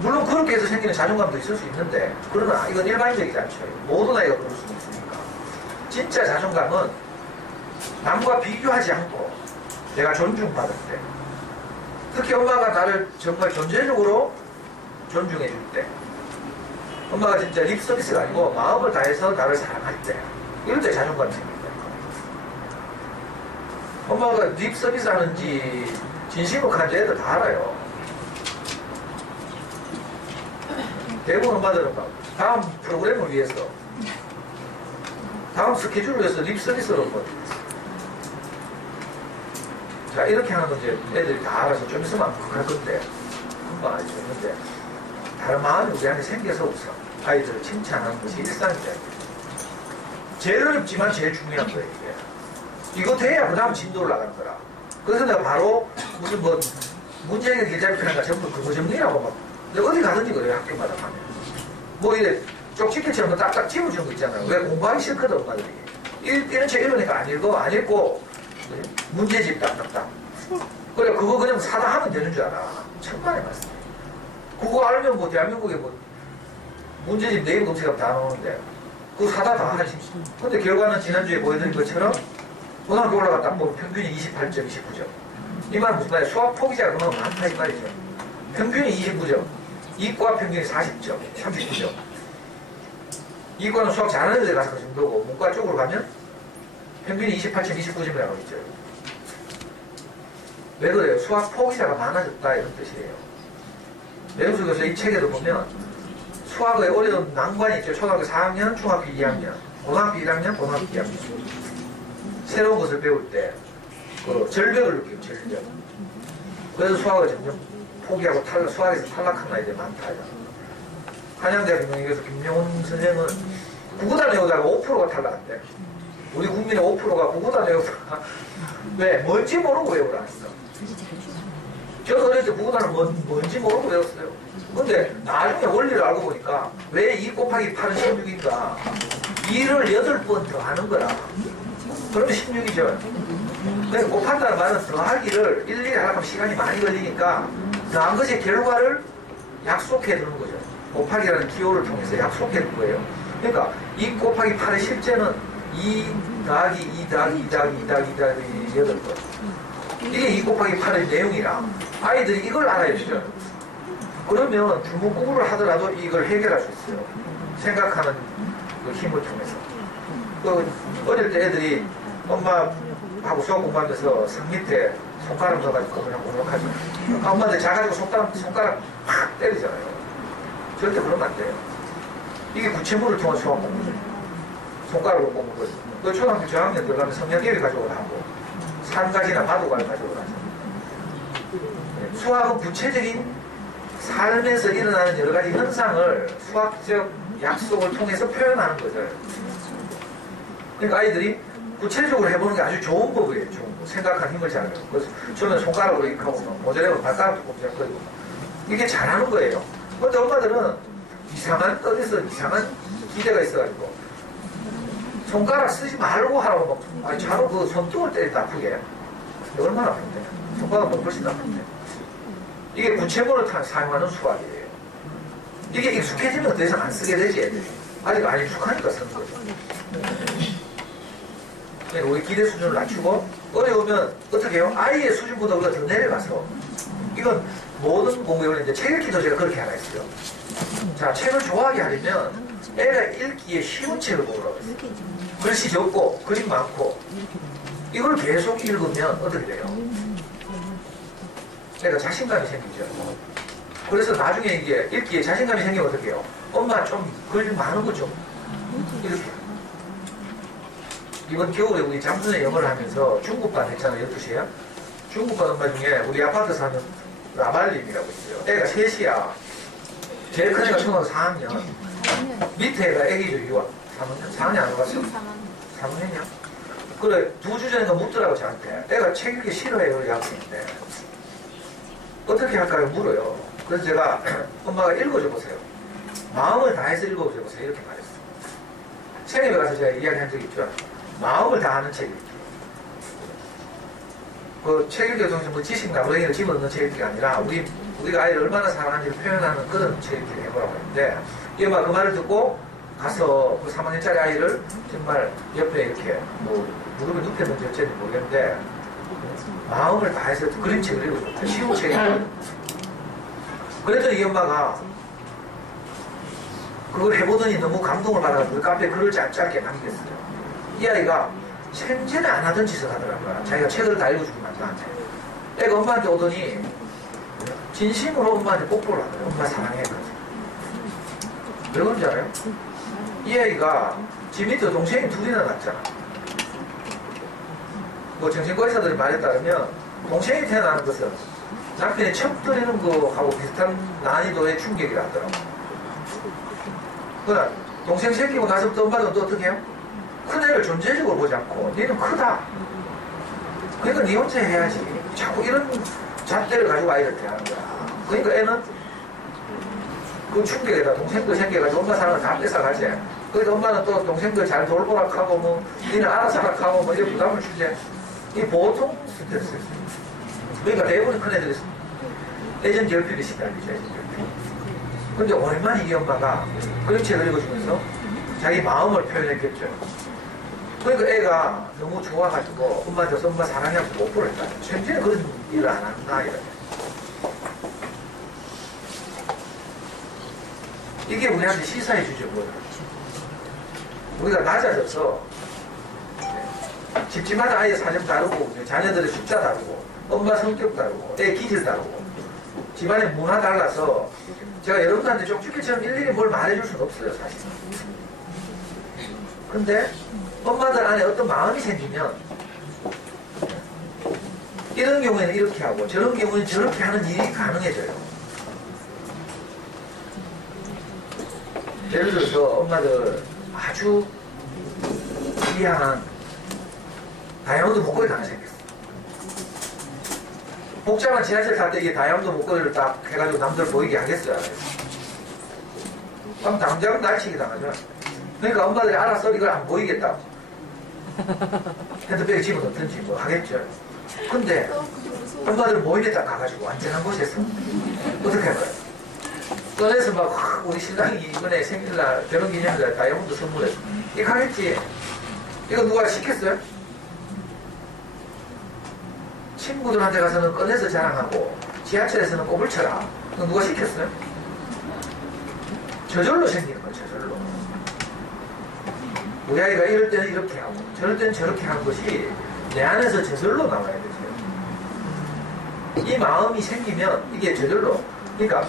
물론 그렇게 해서 생기는 자존감도 있을 수 있는데 그러나 이건 일반적이지 않죠. 모든 아이가 그럴 수는 있으니까. 진짜 자존감은 남과 비교하지 않고 내가 존중받을 때 특히 엄마가 나를 정말 존재적으로 존중해 줄 때 엄마가 진짜 립 서비스가 아니고 마음을 다해서 나를 사랑할 때 이럴 때 자존감이 생긴다. 엄마가 립 서비스 하는지 진심으로 하는지 애들 다 알아요. 대부분 엄마들은 막 다음 프로그램을 위해서 다음 스케줄을 위해서 립 서비스로 뭐 자 이렇게 하는 건 이제 애들이 다 알아서 좀 있으면 할 건데 금방 알죠. 근데 다른 마음이 우리한테 생겨서 우선 아이들을 칭찬하는 것이 일상이다. 제일 어렵지만 제일 중요한 거예요 이게. 이거 돼야 그 다음 진도를 나가는 거라. 그래서 내가 바로 무슨 뭐 문제 해결 길잡이편인가 전부 그거 정리라고 막 내가 어디 가든지 그래요 학교마다 가면. 뭐 이래 쪽집게처럼 딱딱 집어주는 거 있잖아요. 왜 공부하기 싫거든 엄마들이. 이런 책 읽으니까 안 읽고 문제집 딱딱딱. 그래 그거 그냥 사다 하면 되는 줄 알아. 천만의 말씀. 그거 알면 뭐 대한민국에 뭐 문제집 네이버 검색하면 다 나오는데 그거 사다 다 하지. 근데 결과는 지난주에 보여드린 것처럼 고등학교 올라갔다 보면 평균이 28점, 29점. 이 말은 무슨 말이야? 수학 포기자가 그만큼 많다 이 말이죠. 평균이 29점. 이과 평균이 40점, 39점. 이과는 수학 잘하는 애들 가서 그 정도고, 문과 쪽으로 가면 평균이 28점, 29점이라고 있죠. 왜 그래요? 수학 포기자가 많아졌다 이런 뜻이에요. 매우수 교수 이 책에도 보면 수학의 어려운 난관이 있죠. 초등학교 4학년, 중학교 2학년, 고등학교 1학년, 고등학교 2학년. 새로운 것을 배울 때 그 절벽을 느끼고 절벽. 그래서 수학을 점점 포기하고 수학에서 탈락한 아이들이 많다. 한양대학 명예교수 김용훈 선생은 구구단 외우다가 5%가 탈락한대. 우리 국민의 5%가 구구단 외우다가 왜? 뭔지 모르고 외우라 했어. 저도 어렸을 때 구구단은 뭔지 모르고 외웠어요. 근데 나중에 원리를 알고 보니까 왜 2 곱하기 8은 16인가? 2를 8번 더 하는 거라. 그러면 16이죠. 그래서 곱한다는 말은 더하기를 일일이 하려면 시간이 많이 걸리니까 더한 것의 결과를 약속해 두는 거죠. 곱하기라는 기호를 통해서 약속해 둔 거예요. 그러니까 2 곱하기 8의 실제는 2 더하기 2 더하기 2 더하기 2 더하기 2 더하기 8번. 이게 2 곱하기 8의 내용이라 아이들이 이걸 알아야 되죠. 그러면 두문구구를 하더라도 이걸 해결할 수 있어요. 생각하는 그 힘을 통해서. 그 어릴 때 애들이 엄마하고 수학 공부하면서 상 밑에 손가락 넣어가지고 그냥 공격하죠. 그러니까 엄마들 자가지고 손가락 확 때리잖아요. 절대 그러면 안 돼요. 이게 구체물을 통한 수학 공부죠. 손가락으로 뽑는 거죠. 그 초등학교 저학년 들어가면 성냥개비 가져오라 하고 산가지나 바둑알 가져오라 하죠. 수학은 구체적인 삶에서 일어나는 여러 가지 현상을 수학적 약속을 통해서 표현하는 거죠. 그러니까 아이들이 구체적으로 해보는 게 아주 좋은 법이에요. 좋은 법. 생각한 힘을 잘하는. 그래서 저는 손가락으로 이렇게 하고 모자라면 발가락도 꼼짝거리고 이게 잘하는 거예요. 근데 엄마들은 이상한 어디서 이상한 기대가 있어가지고 손가락 쓰지 말고 하라고 막 자로 그 손등을 때리다 아프게. 얼마나 아픈데. 손가락보다 훨씬 아픈데. 이게 구체물을 사용하는 수학이에요. 이게 익숙해지면 더 이상 안 쓰게 되지, 애들이. 아직 안 익숙하니까 쓰는 거죠. 그러니까 우리 기대 수준을 낮추고, 어려우면 어떻게 해요? 아이의 수준보다 우리가 더 내려가서, 이건 모든 공부에 이제 책 읽기도 제가 그렇게 하나 했어요. 자, 책을 좋아하게 하려면 애가 읽기에 쉬운 책을 고르라고 했어요. 글씨 적고, 그림 많고, 이걸 계속 읽으면 어떻게 돼요? 애가 자신감이 생기죠. 그래서 나중에 이게 읽기에 자신감이 생기면 어떻게 해요? 엄마 좀 글 많은 거 좀 이렇게. 이번 겨울에 우리 잠수의 영어를 하면서 중국반 했잖아요. 12시에. 중국반 엄마 중에 우리 아파트 사는 라발림이라고 있어요. 애가 셋이야. 제일 큰 애가 초등학교 4학년. 밑에 애가 애기죠. 유학. 4학년 안 와봤어? 3학년이야? 그래, 2주 전에 묻더라고 저한테. 애가 책 읽기 싫어해요. 이 학생인데. 어떻게 할까요? 물어요. 그래서 제가 엄마가 읽어줘 보세요. 마음을 다해서 읽어줘 보세요. 이렇게 말했어요. 책임에 가서 제가 이야기한 적이 있죠. 마음을 다하는 책 읽기. 그 책 읽기가 정말 뭐 지식 나무랭이를 집어넣는 책 읽기가 아니라 우리가 아이를 얼마나 사랑하는지를 표현하는 그런 책 읽기를 해보라고 했는데 이 엄마가 그 말을 듣고 가서 그 3학년짜리 아이를 정말 옆에 이렇게 뭐 무릎에 눕혔는지 어쨌는지 모르겠는데 마음을 다해서 그림책을 읽어줬다. 쉬운 책이거든요. 그랬더니 이 엄마가 그걸 해보더니 너무 감동을 받아서 그 카페에 글을 짧게 남겼어요. 이 아이가 생전에 안 하던 짓을 하더라고요. 자기가 책을 다 읽어주고 난 나한테. 애가 엄마한테 오더니 진심으로 엄마한테 뽀뽀를 하더라고요. 엄마 사랑해. 왜 그런지 알아요? 이 아이가 지 밑에 동생이 둘이나 낳았잖아. 뭐 정신과 의사들이 말에 따르면 동생이 태어나는 것은 남편이 척 들이는 거하고 비슷한 난이도의 충격이라 하더라고. 그러나 동생 생기고 나서부터 엄마는 또 어떻게 해요? 큰애를 존재적으로 보지 않고 니는 크다. 그러니까 니 혼자 해야지. 자꾸 이런 잣대를 가지고 아이를 대하는 거야. 그러니까 애는 그 충격에다 동생도 생겨가지고 엄마 사랑을 다 뺏어가지. 그러니까 엄마는 또 동생들 잘 돌보락하고 뭐 니는 알아서 하락하고 뭐 이런 부담을 주지. 이 보통 스트레스예요. 그러니까 대부분 큰애들이 애전 결핍이 시달리죠. 애전 결핍. 근데 오랜만에 이 엄마가 그림책을 읽어주면서 자기 마음을 표현했겠죠. 그러니까 애가 너무 좋아가지고 엄마 저 엄마 사랑해서 못 보냈다. 현재는 그런 일을 안 한다 이렇게. 이게 우리한테 시사해 주죠. 뭐예요? 우리가 낮아져서 집집마다 아이의 사정 다르고 자녀들의 숫자 다르고 엄마 성격 다르고 애 기질 다르고 집안의 문화 달라서 제가 여러분들한테 쪽집게처럼 일일이 뭘 말해줄 수는 없어요 사실. 근데 엄마들 안에 어떤 마음이 생기면 이런 경우에는 이렇게 하고 저런 경우에는 저렇게 하는 일이 가능해져요. 예를 들어서 엄마들 아주 귀한 다이아몬드 목걸이가 하나 생겼어. 복잡한 지하철 탈 때 이게 다이아몬드 목걸이를 딱 해가지고 남들 보이게 하겠어요? 그럼 당장 날치기 당하죠. 그러니까 엄마들이 알아서 이걸 안 보이겠다고 핸드백에 집어넣든지 뭐 하겠죠. 근데 엄마들은 모임에다 가가지고 안전한 곳에서 어떻게 할까요? 꺼내서 막 우리 신랑이 이번에 생일날 결혼기념일날 다이아몬드 선물했어. 이거 하겠지. 이거 누가 시켰어요? 친구들한테 가서는 꺼내서 자랑하고 지하철에서는 꼽을 쳐라. 이거 누가 시켰어요? 저절로 생기는 거예요. 저절로. 우리 아이가 이럴 때는 이렇게 하고 저럴 때는 저렇게 하는 것이 내 안에서 저절로 나와야 되죠. 이 마음이 생기면 이게 저절로. 그러니까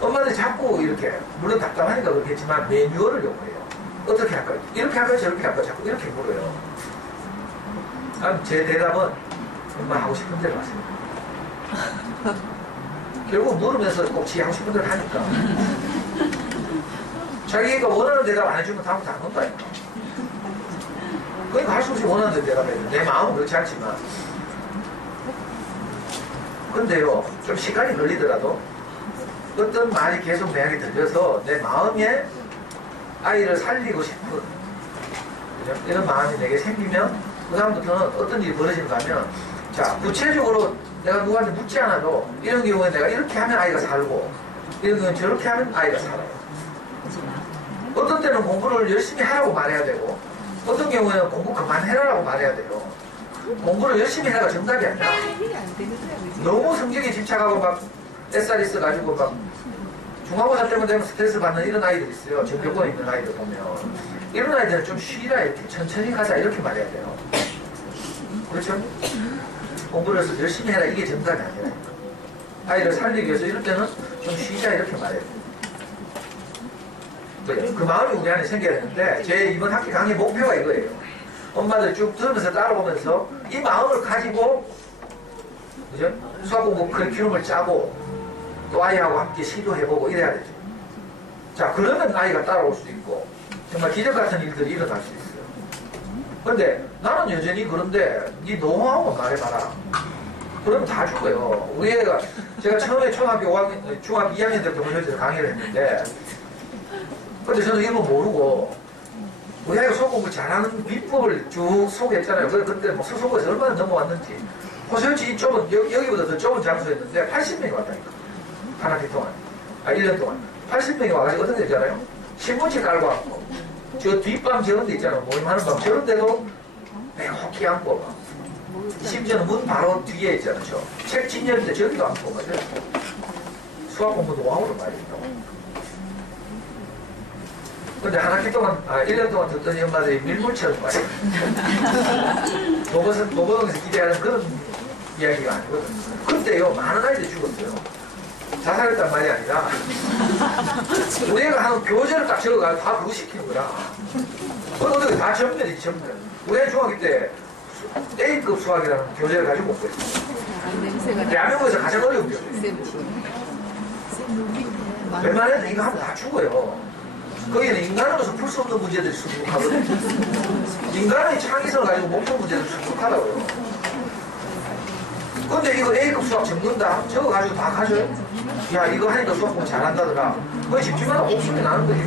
엄마들이 자꾸 이렇게 물론 답답하니까 그렇겠지만 매뉴얼을 요구해요. 어떻게 할까요? 이렇게 할까요? 저렇게 할까요? 자꾸 이렇게 물어요. 그럼 제 대답은 엄마 하고 싶은 대로 하세요. 결국 물으면서 꼭 지 하고 싶은 대로 하니까 자기가 원하는 대답 안 해주면 다음부터 안 온다니까. 그러니까 할 수 없이 원하는 대답 해야 돼. 내 마음은 그렇지 않지만 근데요 좀 시간이 걸리더라도 어떤 말이 계속 내게 들려서 내 마음에 아이를 살리고 싶은 그죠? 이런 마음이 내게 생기면 그 다음부터는 어떤 일이 벌어지는가 하면 자 구체적으로 내가 누구한테 묻지 않아도 이런 경우에 내가 이렇게 하면 아이가 살고 이런 경우는 저렇게 하면 아이가 살아요. 어떤 때는 공부를 열심히 하라고 말해야 되고 어떤 경우에는 공부 그만해라라고 말해야 돼요. 공부를 열심히 해라가 정답이 아니라 너무 성적에 집착하고 막 뱃살이 있어가지고 막 중간고사 때문에 되면 스트레스 받는 이런 아이들 있어요. 전교권에 있는 아이들 보면 이런 아이들은 좀 쉬라 이렇게 천천히 가자 이렇게 말해야 돼요. 그렇죠? 공부를 해서 열심히 해라 이게 정답이 아니라 아이를 살리기 위해서 이럴 때는 좀 쉬자 이렇게 말해야 돼요. 그 마음이 우리 안에 생겨야 되는데 제 이번 학기 강의 목표가 이거예요. 엄마들 쭉 들으면서 따라오면서 이 마음을 가지고 그죠? 수학 공부 커리큘럼을 짜고 또 아이하고 함께 시도해보고 이래야 되죠. 자 그러면 아이가 따라올 수도 있고 정말 기적 같은 일들이 일어날 수 있어요. 그런데 나는 여전히 그런데 네 노하우 말해봐라. 그러면 다 죽어요. 우리 애가 제가 처음에 초등학교 5학년, 중학교 2학년 때부터 본교에서 강의를 했는데 근데 저는 이런 거 모르고 우리 아이가 수학 공부 잘하는 비법을 쭉 소개했잖아요. 그때 뭐 수소고에서 얼마나 넘어왔는지 호설치 이 좁은 여기보다 더 좁은 장소였는데 80명이 왔다니까. 한 학기 동안 1년 동안 80명이 와가지고 어떤 데 있잖아요. 신문지 깔고 앉고 저 뒷방 저런 데 있잖아요. 모임하는 방 저런 데도 호키 앉고 막 심지어는 문 바로 뒤에 있잖아요. 책 진열인데 저기도 앉고 맞아요. 수학 공부 노하우를 많이 했다고. 근데 한 학기 동안 1년 동안 듣던 엄마들이 밀물처럼 말이에요. 도보동에서 기대하는 그런 이야기가 아니거든. 그때요 많은 아이들이 죽었어요. 자살했단 말이 아니라 우리 애가 하는 교재를 딱 적어가지고 다 그거 시키는 거야. 그건 어떻게 다 전멸이지 전멸. 우리 애 중학교 때 A급 수학이라는 교재를 가지고 온 거예요. 대한민국에서 가장 어려운 교재. 웬만해도 이거 하면 다 죽어요. 거기는 인간으로서 풀 수 없는 문제들이 수북하거든요. 인간의 창의성을 가지고 못 푸는 문제들이 수북하다고요. 근데 이거 A급 수학 적는다? 저거 가지고 다 가져요? 야 이거 하니까 수학 공부 잘한다더라. 그거 집중하다 목소리 나는 거지.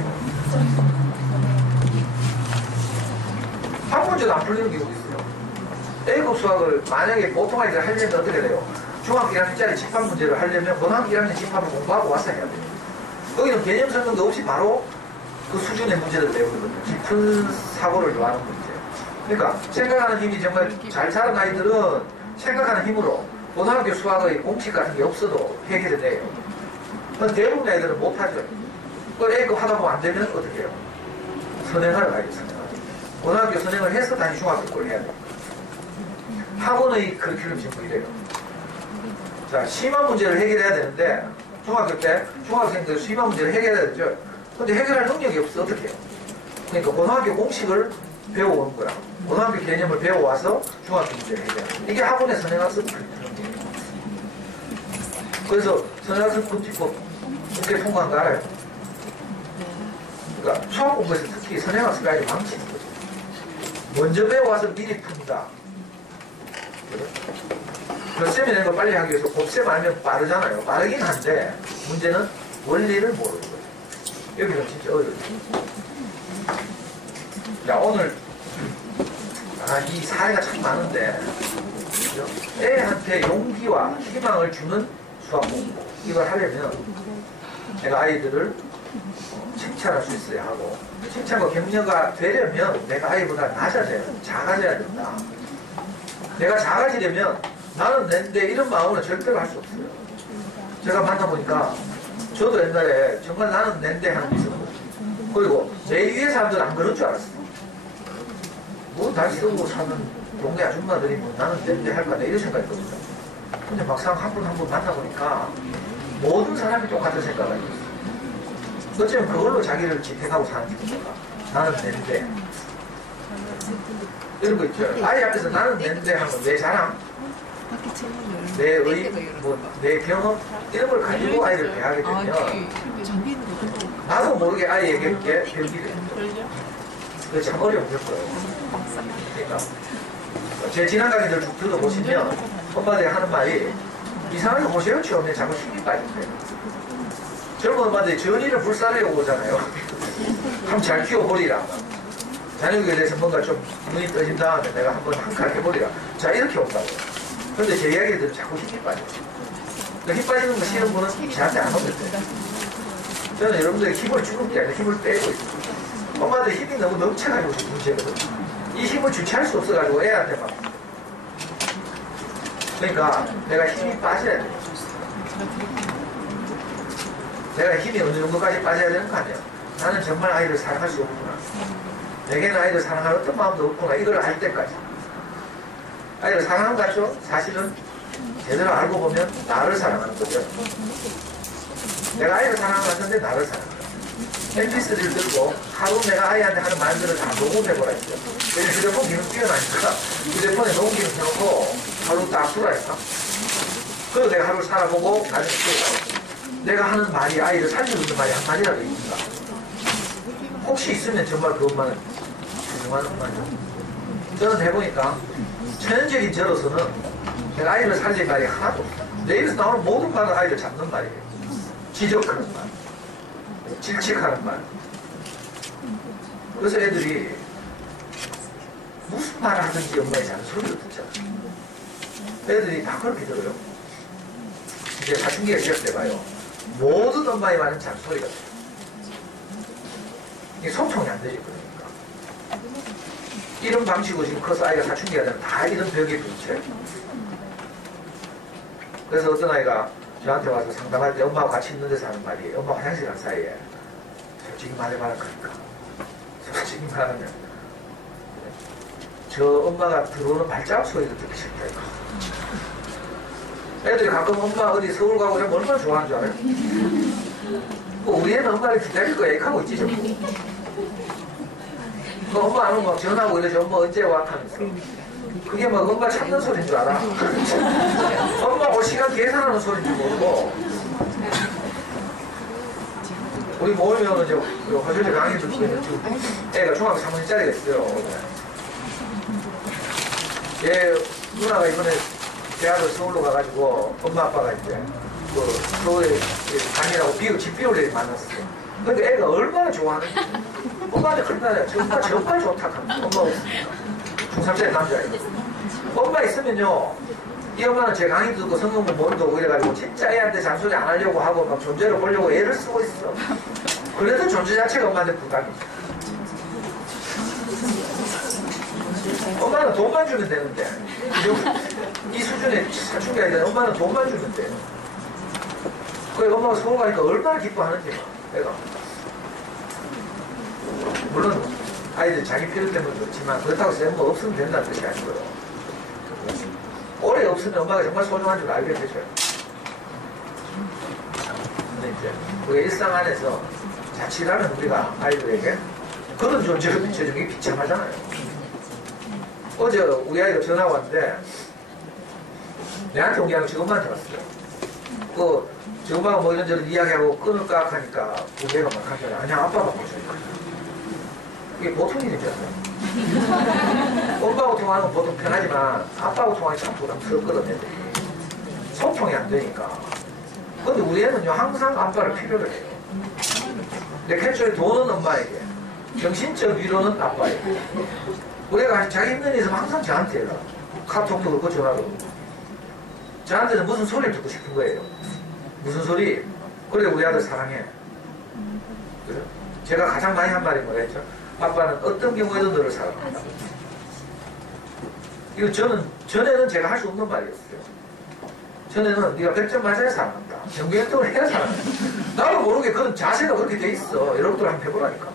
한 문제도 안 풀리는 경우도 있어요. A급 수학을 만약에 보통 아이들 하려면 어떻게 돼요? 중학교 1학년짜리 집합 문제를 하려면 고등학교 1학년 집합을 공부하고 와서 해야 돼요. 거기는 개념 설명도 없이 바로 그 수준의 문제를 내거든요. 깊은 사고를 요하는 문제. 그러니까 생각하는 힘이 정말 잘 자란 아이들은 생각하는 힘으로 고등학교 수학의 공식 같은 게 없어도 해결이 돼요. 대부분 애들은 못하죠. 그 애그 하다 보면 안 되면 어떻게 해요? 선행하러 가야죠, 선행하러. 고등학교 선행을 해서 다시 중학교 걸 해야 돼요. 학원의 커리큘럼 지금 이래요. 자, 심한 문제를 해결해야 되는데, 중학교 때, 중학생들 심한 문제를 해결해야 되죠. 근데 해결할 능력이 없어, 어떻게 해요? 그러니까 고등학교 공식을 배워오는 거야. 고등학교 개념을 배워와서 중학교 문제를 해결하는 거야. 이게 학원의 선행학습 커리큘럼이에요. 그래서 선행학습 군집법 국회 통과한 거 알아요? 그러니까 수학 공부에서 특히 선행학습이 아주 망치는 거죠. 먼저 배워와서 미리 푼다. 덧셈이 되는 걸 빨리 하기 위해서 곱셈 알면 빠르잖아요. 빠르긴 한데 문제는 원리를 모르는 거예요. 여기는 진짜 어려워요. 자, 오늘 이 사례가 참 많은데 그죠? 애한테 용기와 희망을 주는 수학 공부 이걸 하려면 내가 아이들을 칭찬할 수 있어야 하고 칭찬과 격려가 되려면 내가 아이보다 낮아져야 된다. 작아져야 된다. 내가 작아지려면 나는 낸데 이런 마음은 절대로 할 수 없어요. 제가 만나보니까 저도 옛날에 정말 나는 낸데 하는 게 있었거든요. 그리고 내 위에 사람들은 안 그런 줄 알았어요. 뭐 날 쓰고 사는 동네 아줌마들이 뭐 나는 낸데 할까 내 이런 생각했거든요. 근데 막상 한 분 한 분 만나보니까 모든 사람이 똑같은 생각을 하고 있어요. 어쩌면 그걸로 자기를 지탱하고 사는 거니까 나는 낸데 이런 거 있죠. 아이 앞에서 나는 낸데 하면 내 자랑 내 내 경험 이런 걸 가지고 아이를 대하게 되면 나도 모르게 아이에게 변기를 그게 참 어려운 거예요. 그러니까 제 지난 강의들 쭉 들어보시면 엄마들이 하는 말이 이상하게 보세요. 처음에 자꾸 힘이 빠진대요. 젊은 엄마들이 전이를 불사르려고 오잖아요. 한번 잘 키워버리라. 자녀교육에 대해서 뭔가 좀 눈이 떠진 다음에 내가 한번 한 칼 해버리라. 자, 이렇게 온다고. 그런데 제 이야기를 들으면 자꾸 힘이 빠져요. 힘 빠지는 거 싫은 분은 저한테 안 오면 돼요. 저는 여러분들의 힘을 주는 게 아니라 힘을 빼고 있어요. 엄마들 힘이 너무 넘쳐가지고 문제거든. 이 힘을 주체할 수 없어가지고 애한테 막. 그러니까 내가 힘이 빠져야 돼. 내가 힘이 어느 정도까지 빠져야 되는 거 아니야. 나는 정말 아이를 사랑할 수 없구나. 내게는 아이를 사랑할 어떤 마음도 없구나. 이걸 알 때까지. 아이를 사랑하는 거 같죠? 사실은 제대로 알고 보면 나를 사랑하는 거죠. 내가 아이를 사랑하는 것 같은데 나를 사랑하는 거야. MP3를 들고 하루 내가 아이한테 하는 말들을 다 녹음해보라 했어요. 왜냐면 휴대폰 기능 뛰어나니까 휴대폰에 녹음 기능 켜놓고 하루 딱 두라니까. 그래서 내가 하루 살아보고 나중에 또 내가 하는 말이 아이를 살리고 있는 말이 한마디라도 있는가. 혹시 있으면 정말 그 엄마는 훌륭한 엄마죠. 저는 해보니까 천연적인 저로서는 내가 아이를 살릴 말이 하나도 없어요. 내 입에서 나오는 모든 말은 아이를 잡는 말이에요. 지적하는 말, 질책하는 말. 그래서 애들이 무슨 말을 하든지 엄마의 잔소리를 듣잖아요. 애들이 다 그렇게 들어요. 이제 사춘기가 시작돼봐요. 모든 엄마의 말은 잔소리가 돼요. 이게 소통이 안 되지, 그러니까. 이런 방식으로 지금 커서 아이가 사춘기가 되면 다 이런 벽에 부딪혀요. 그래서 어떤 아이가 저한테 와서 상담할 때 엄마하고 같이 있는 데서 하는 말이 엄마 화장실 간 사이에 솔직히 말해봐라 그러니까. 솔직히 말하면 저 엄마가 들어오는 발자국 소리도 듣기 싫다니까. 애들이 가끔 엄마 어디 서울 가고 그러면 얼마나 좋아하는 줄 알아요? 뭐 우리 애는 엄마를 기다릴 거 애하고 있지 전부. 그 엄마 안 오면 막 전화하고 이러지. 엄마 언제 와? 하면서. 그게 막 엄마 찾는 소리인 줄 알아. 엄마 올 시간 계산하는 소리인 줄 모르고. 우리 모이면 이제 허준이 강의 듣고 있는 애가 중학교 3학년짜리가 있어요. 얘 누나가 이번에 대학을 서울로 가가지고 엄마 아빠가 이제 그 서울에 다니라고 집 비울 일이 많았어요. 근데 애가 얼마나 좋아하는지. 엄마한테 그런 말이야. 정말 좋다. 엄마 없으니까. 중3짜리 남자예요. 엄마 있으면요. 이 엄마는 제 강의 듣고 성경도 모른다고 이래가지고 진짜 애한테 잔소리 안 하려고 하고 막 존재를 보려고 애를 쓰고 있어. 그래도 존재 자체가 엄마한테 부담이죠. 엄마는 돈만 주면 되는데 이 수준의 사춘기 아니다. 엄마는 돈만 주면 돼요. 그래 엄마가 서울 가니까 얼마나 기뻐하는지 내가 물론 아이들 자기 필요 때문에 그렇지만 그렇다고 해서 뭐 없으면 된다는 뜻이 아니고요. 오래 없으면 엄마가 정말 소중한 줄 알게 되죠. 근데 이제 우리가 일상 안에서 자취라는 우리가 아이들에게 그런 존재가 비춰주는 게 비참하잖아요. 어제 우리 아이가 전화 왔는데 내한테 온 게 아니고 지금 엄마한테 왔어요. 지금 엄마가 뭐 이런저런 이야기하고 끊을까 하니까 우리 애가 막 하잖아요. 아니야 아빠가 보셔야 이게 보통 일이죠. 엄마하고 통화하는 건 보통 편하지만 아빠하고 통화하기 참 부담스럽거든요. 소통이 안 되니까. 근데 우리 애는요 항상 아빠를 필요로 해요. 근데 캐초에 돈은 엄마에게, 정신적 위로는 아빠에게. 우리 애가 자기 힘든 일 있으면 항상 저한테 연락. 카톡도 그렇고 전화도 그렇고. 저한테는 무슨 소리를 듣고 싶은 거예요. 무슨 소리? 그래 우리 아들 사랑해. 그래? 제가 가장 많이 한 말이 뭐라 했죠? 아빠는 어떤 경우에도 너를 사랑한다. 이거 전에는 제가 할 수 없는 말이었어요. 전에는 네가 100점 맞아야 사랑한다. 정규 1등을 해야 사랑한다. 나도 모르게 그런 자세가 그렇게 돼 있어. 여러분들 한번 해보라니까.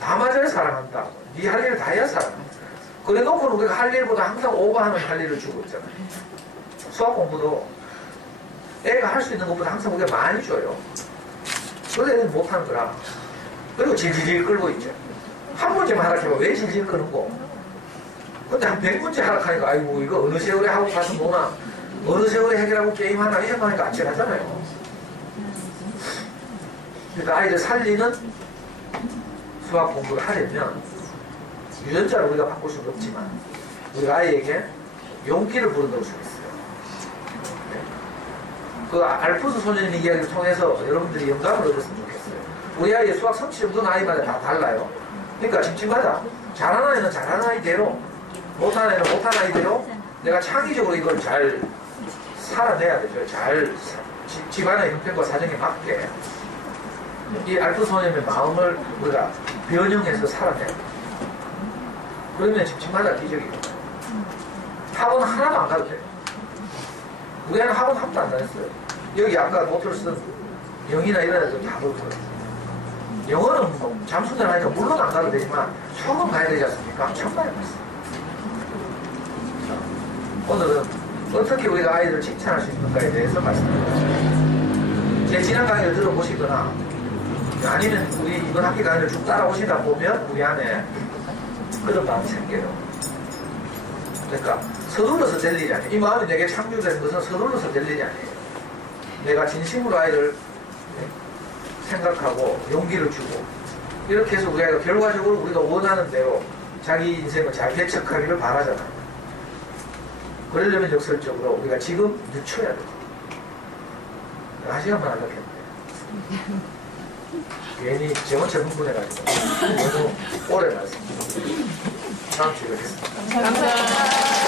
다 맞아야 사랑한다. 네 할 일을 다 해야 사랑한다. 그래 놓고는 우리가 할 일보다 항상 오버하는 할 일을 주고 있잖아요. 수학 공부도 애가 할 수 있는 것보다 항상 우리가 많이 줘요. 그래서 애는 못하는 거라. 그리고 질질 끌고 있죠. 한 문제만 하락해봐. 왜 질질 끄는 거? 근데 한 100문제 하락하니까 아이고 이거 어느 세월에 하고 가서 노나 어느 세월에 해결하고 게임하나 이런 거 하니까 아찔하잖아요. 그러니까 아이들 살리는 수학 공부를 하려면 유전자를 우리가 바꿀 수는 없지만 우리가 아이에게 용기를 불어넣을 수 있어요. 네. 그 알프스 소년의 이야기를 통해서 여러분들이 영감을 얻었으면 좋겠어요. 우리 아이의 수학 성취 정도는 아이마다 다 달라요. 그러니까 집집마다 잘하는 아이는 잘하는 아이대로, 못하는 애는 못하는 아이대로 내가 창의적으로 이걸 잘 살아내야 되죠. 잘 집안의 형편과 사정에 맞게 이 알프 소년의 마음을 우리가 변형해서 살아내야 돼요. 그러면 집집마다 기적이에요. 학원 하나도 안 가도 돼요. 우리 애는 학원 한 번도 안 다녔어요. 여기 아까 노트를 쓴 영이나 이런 애들 다 그렇거든요. 영어는 뭐 잠수들 하니까 물론 안 가도 되지만 수학은 가야 되지 않습니까? 참 많이 봤어요. 오늘은 어떻게 우리가 아이들을 칭찬할 수 있는가에 대해서 말씀드리겠습니다. 제 지난 강의를 들어보시거나 아니면 우리 이번 학기 강의를 쭉 따라오시다 보면 우리 안에 그런 마음이 생겨요. 그러니까 서둘러서 될 일이 아니에요. 이 마음이 내게 창조된 것은 서둘러서 될 일이 아니에요. 내가 진심으로 아이를 생각하고 용기를 주고 이렇게 해서 우리 아이가 결과적으로 우리가 원하는 대로 자기 인생을 잘 개척하기를 바라잖아요. 그러려면 역설적으로 우리가 지금 늦춰야 돼요. 한 시간만 하려고 했는데 괜히 제 혼자 흥분해가지고 너무 오래 말씀드립니다. 다음 주에 뵙겠습니다. 감사합니다.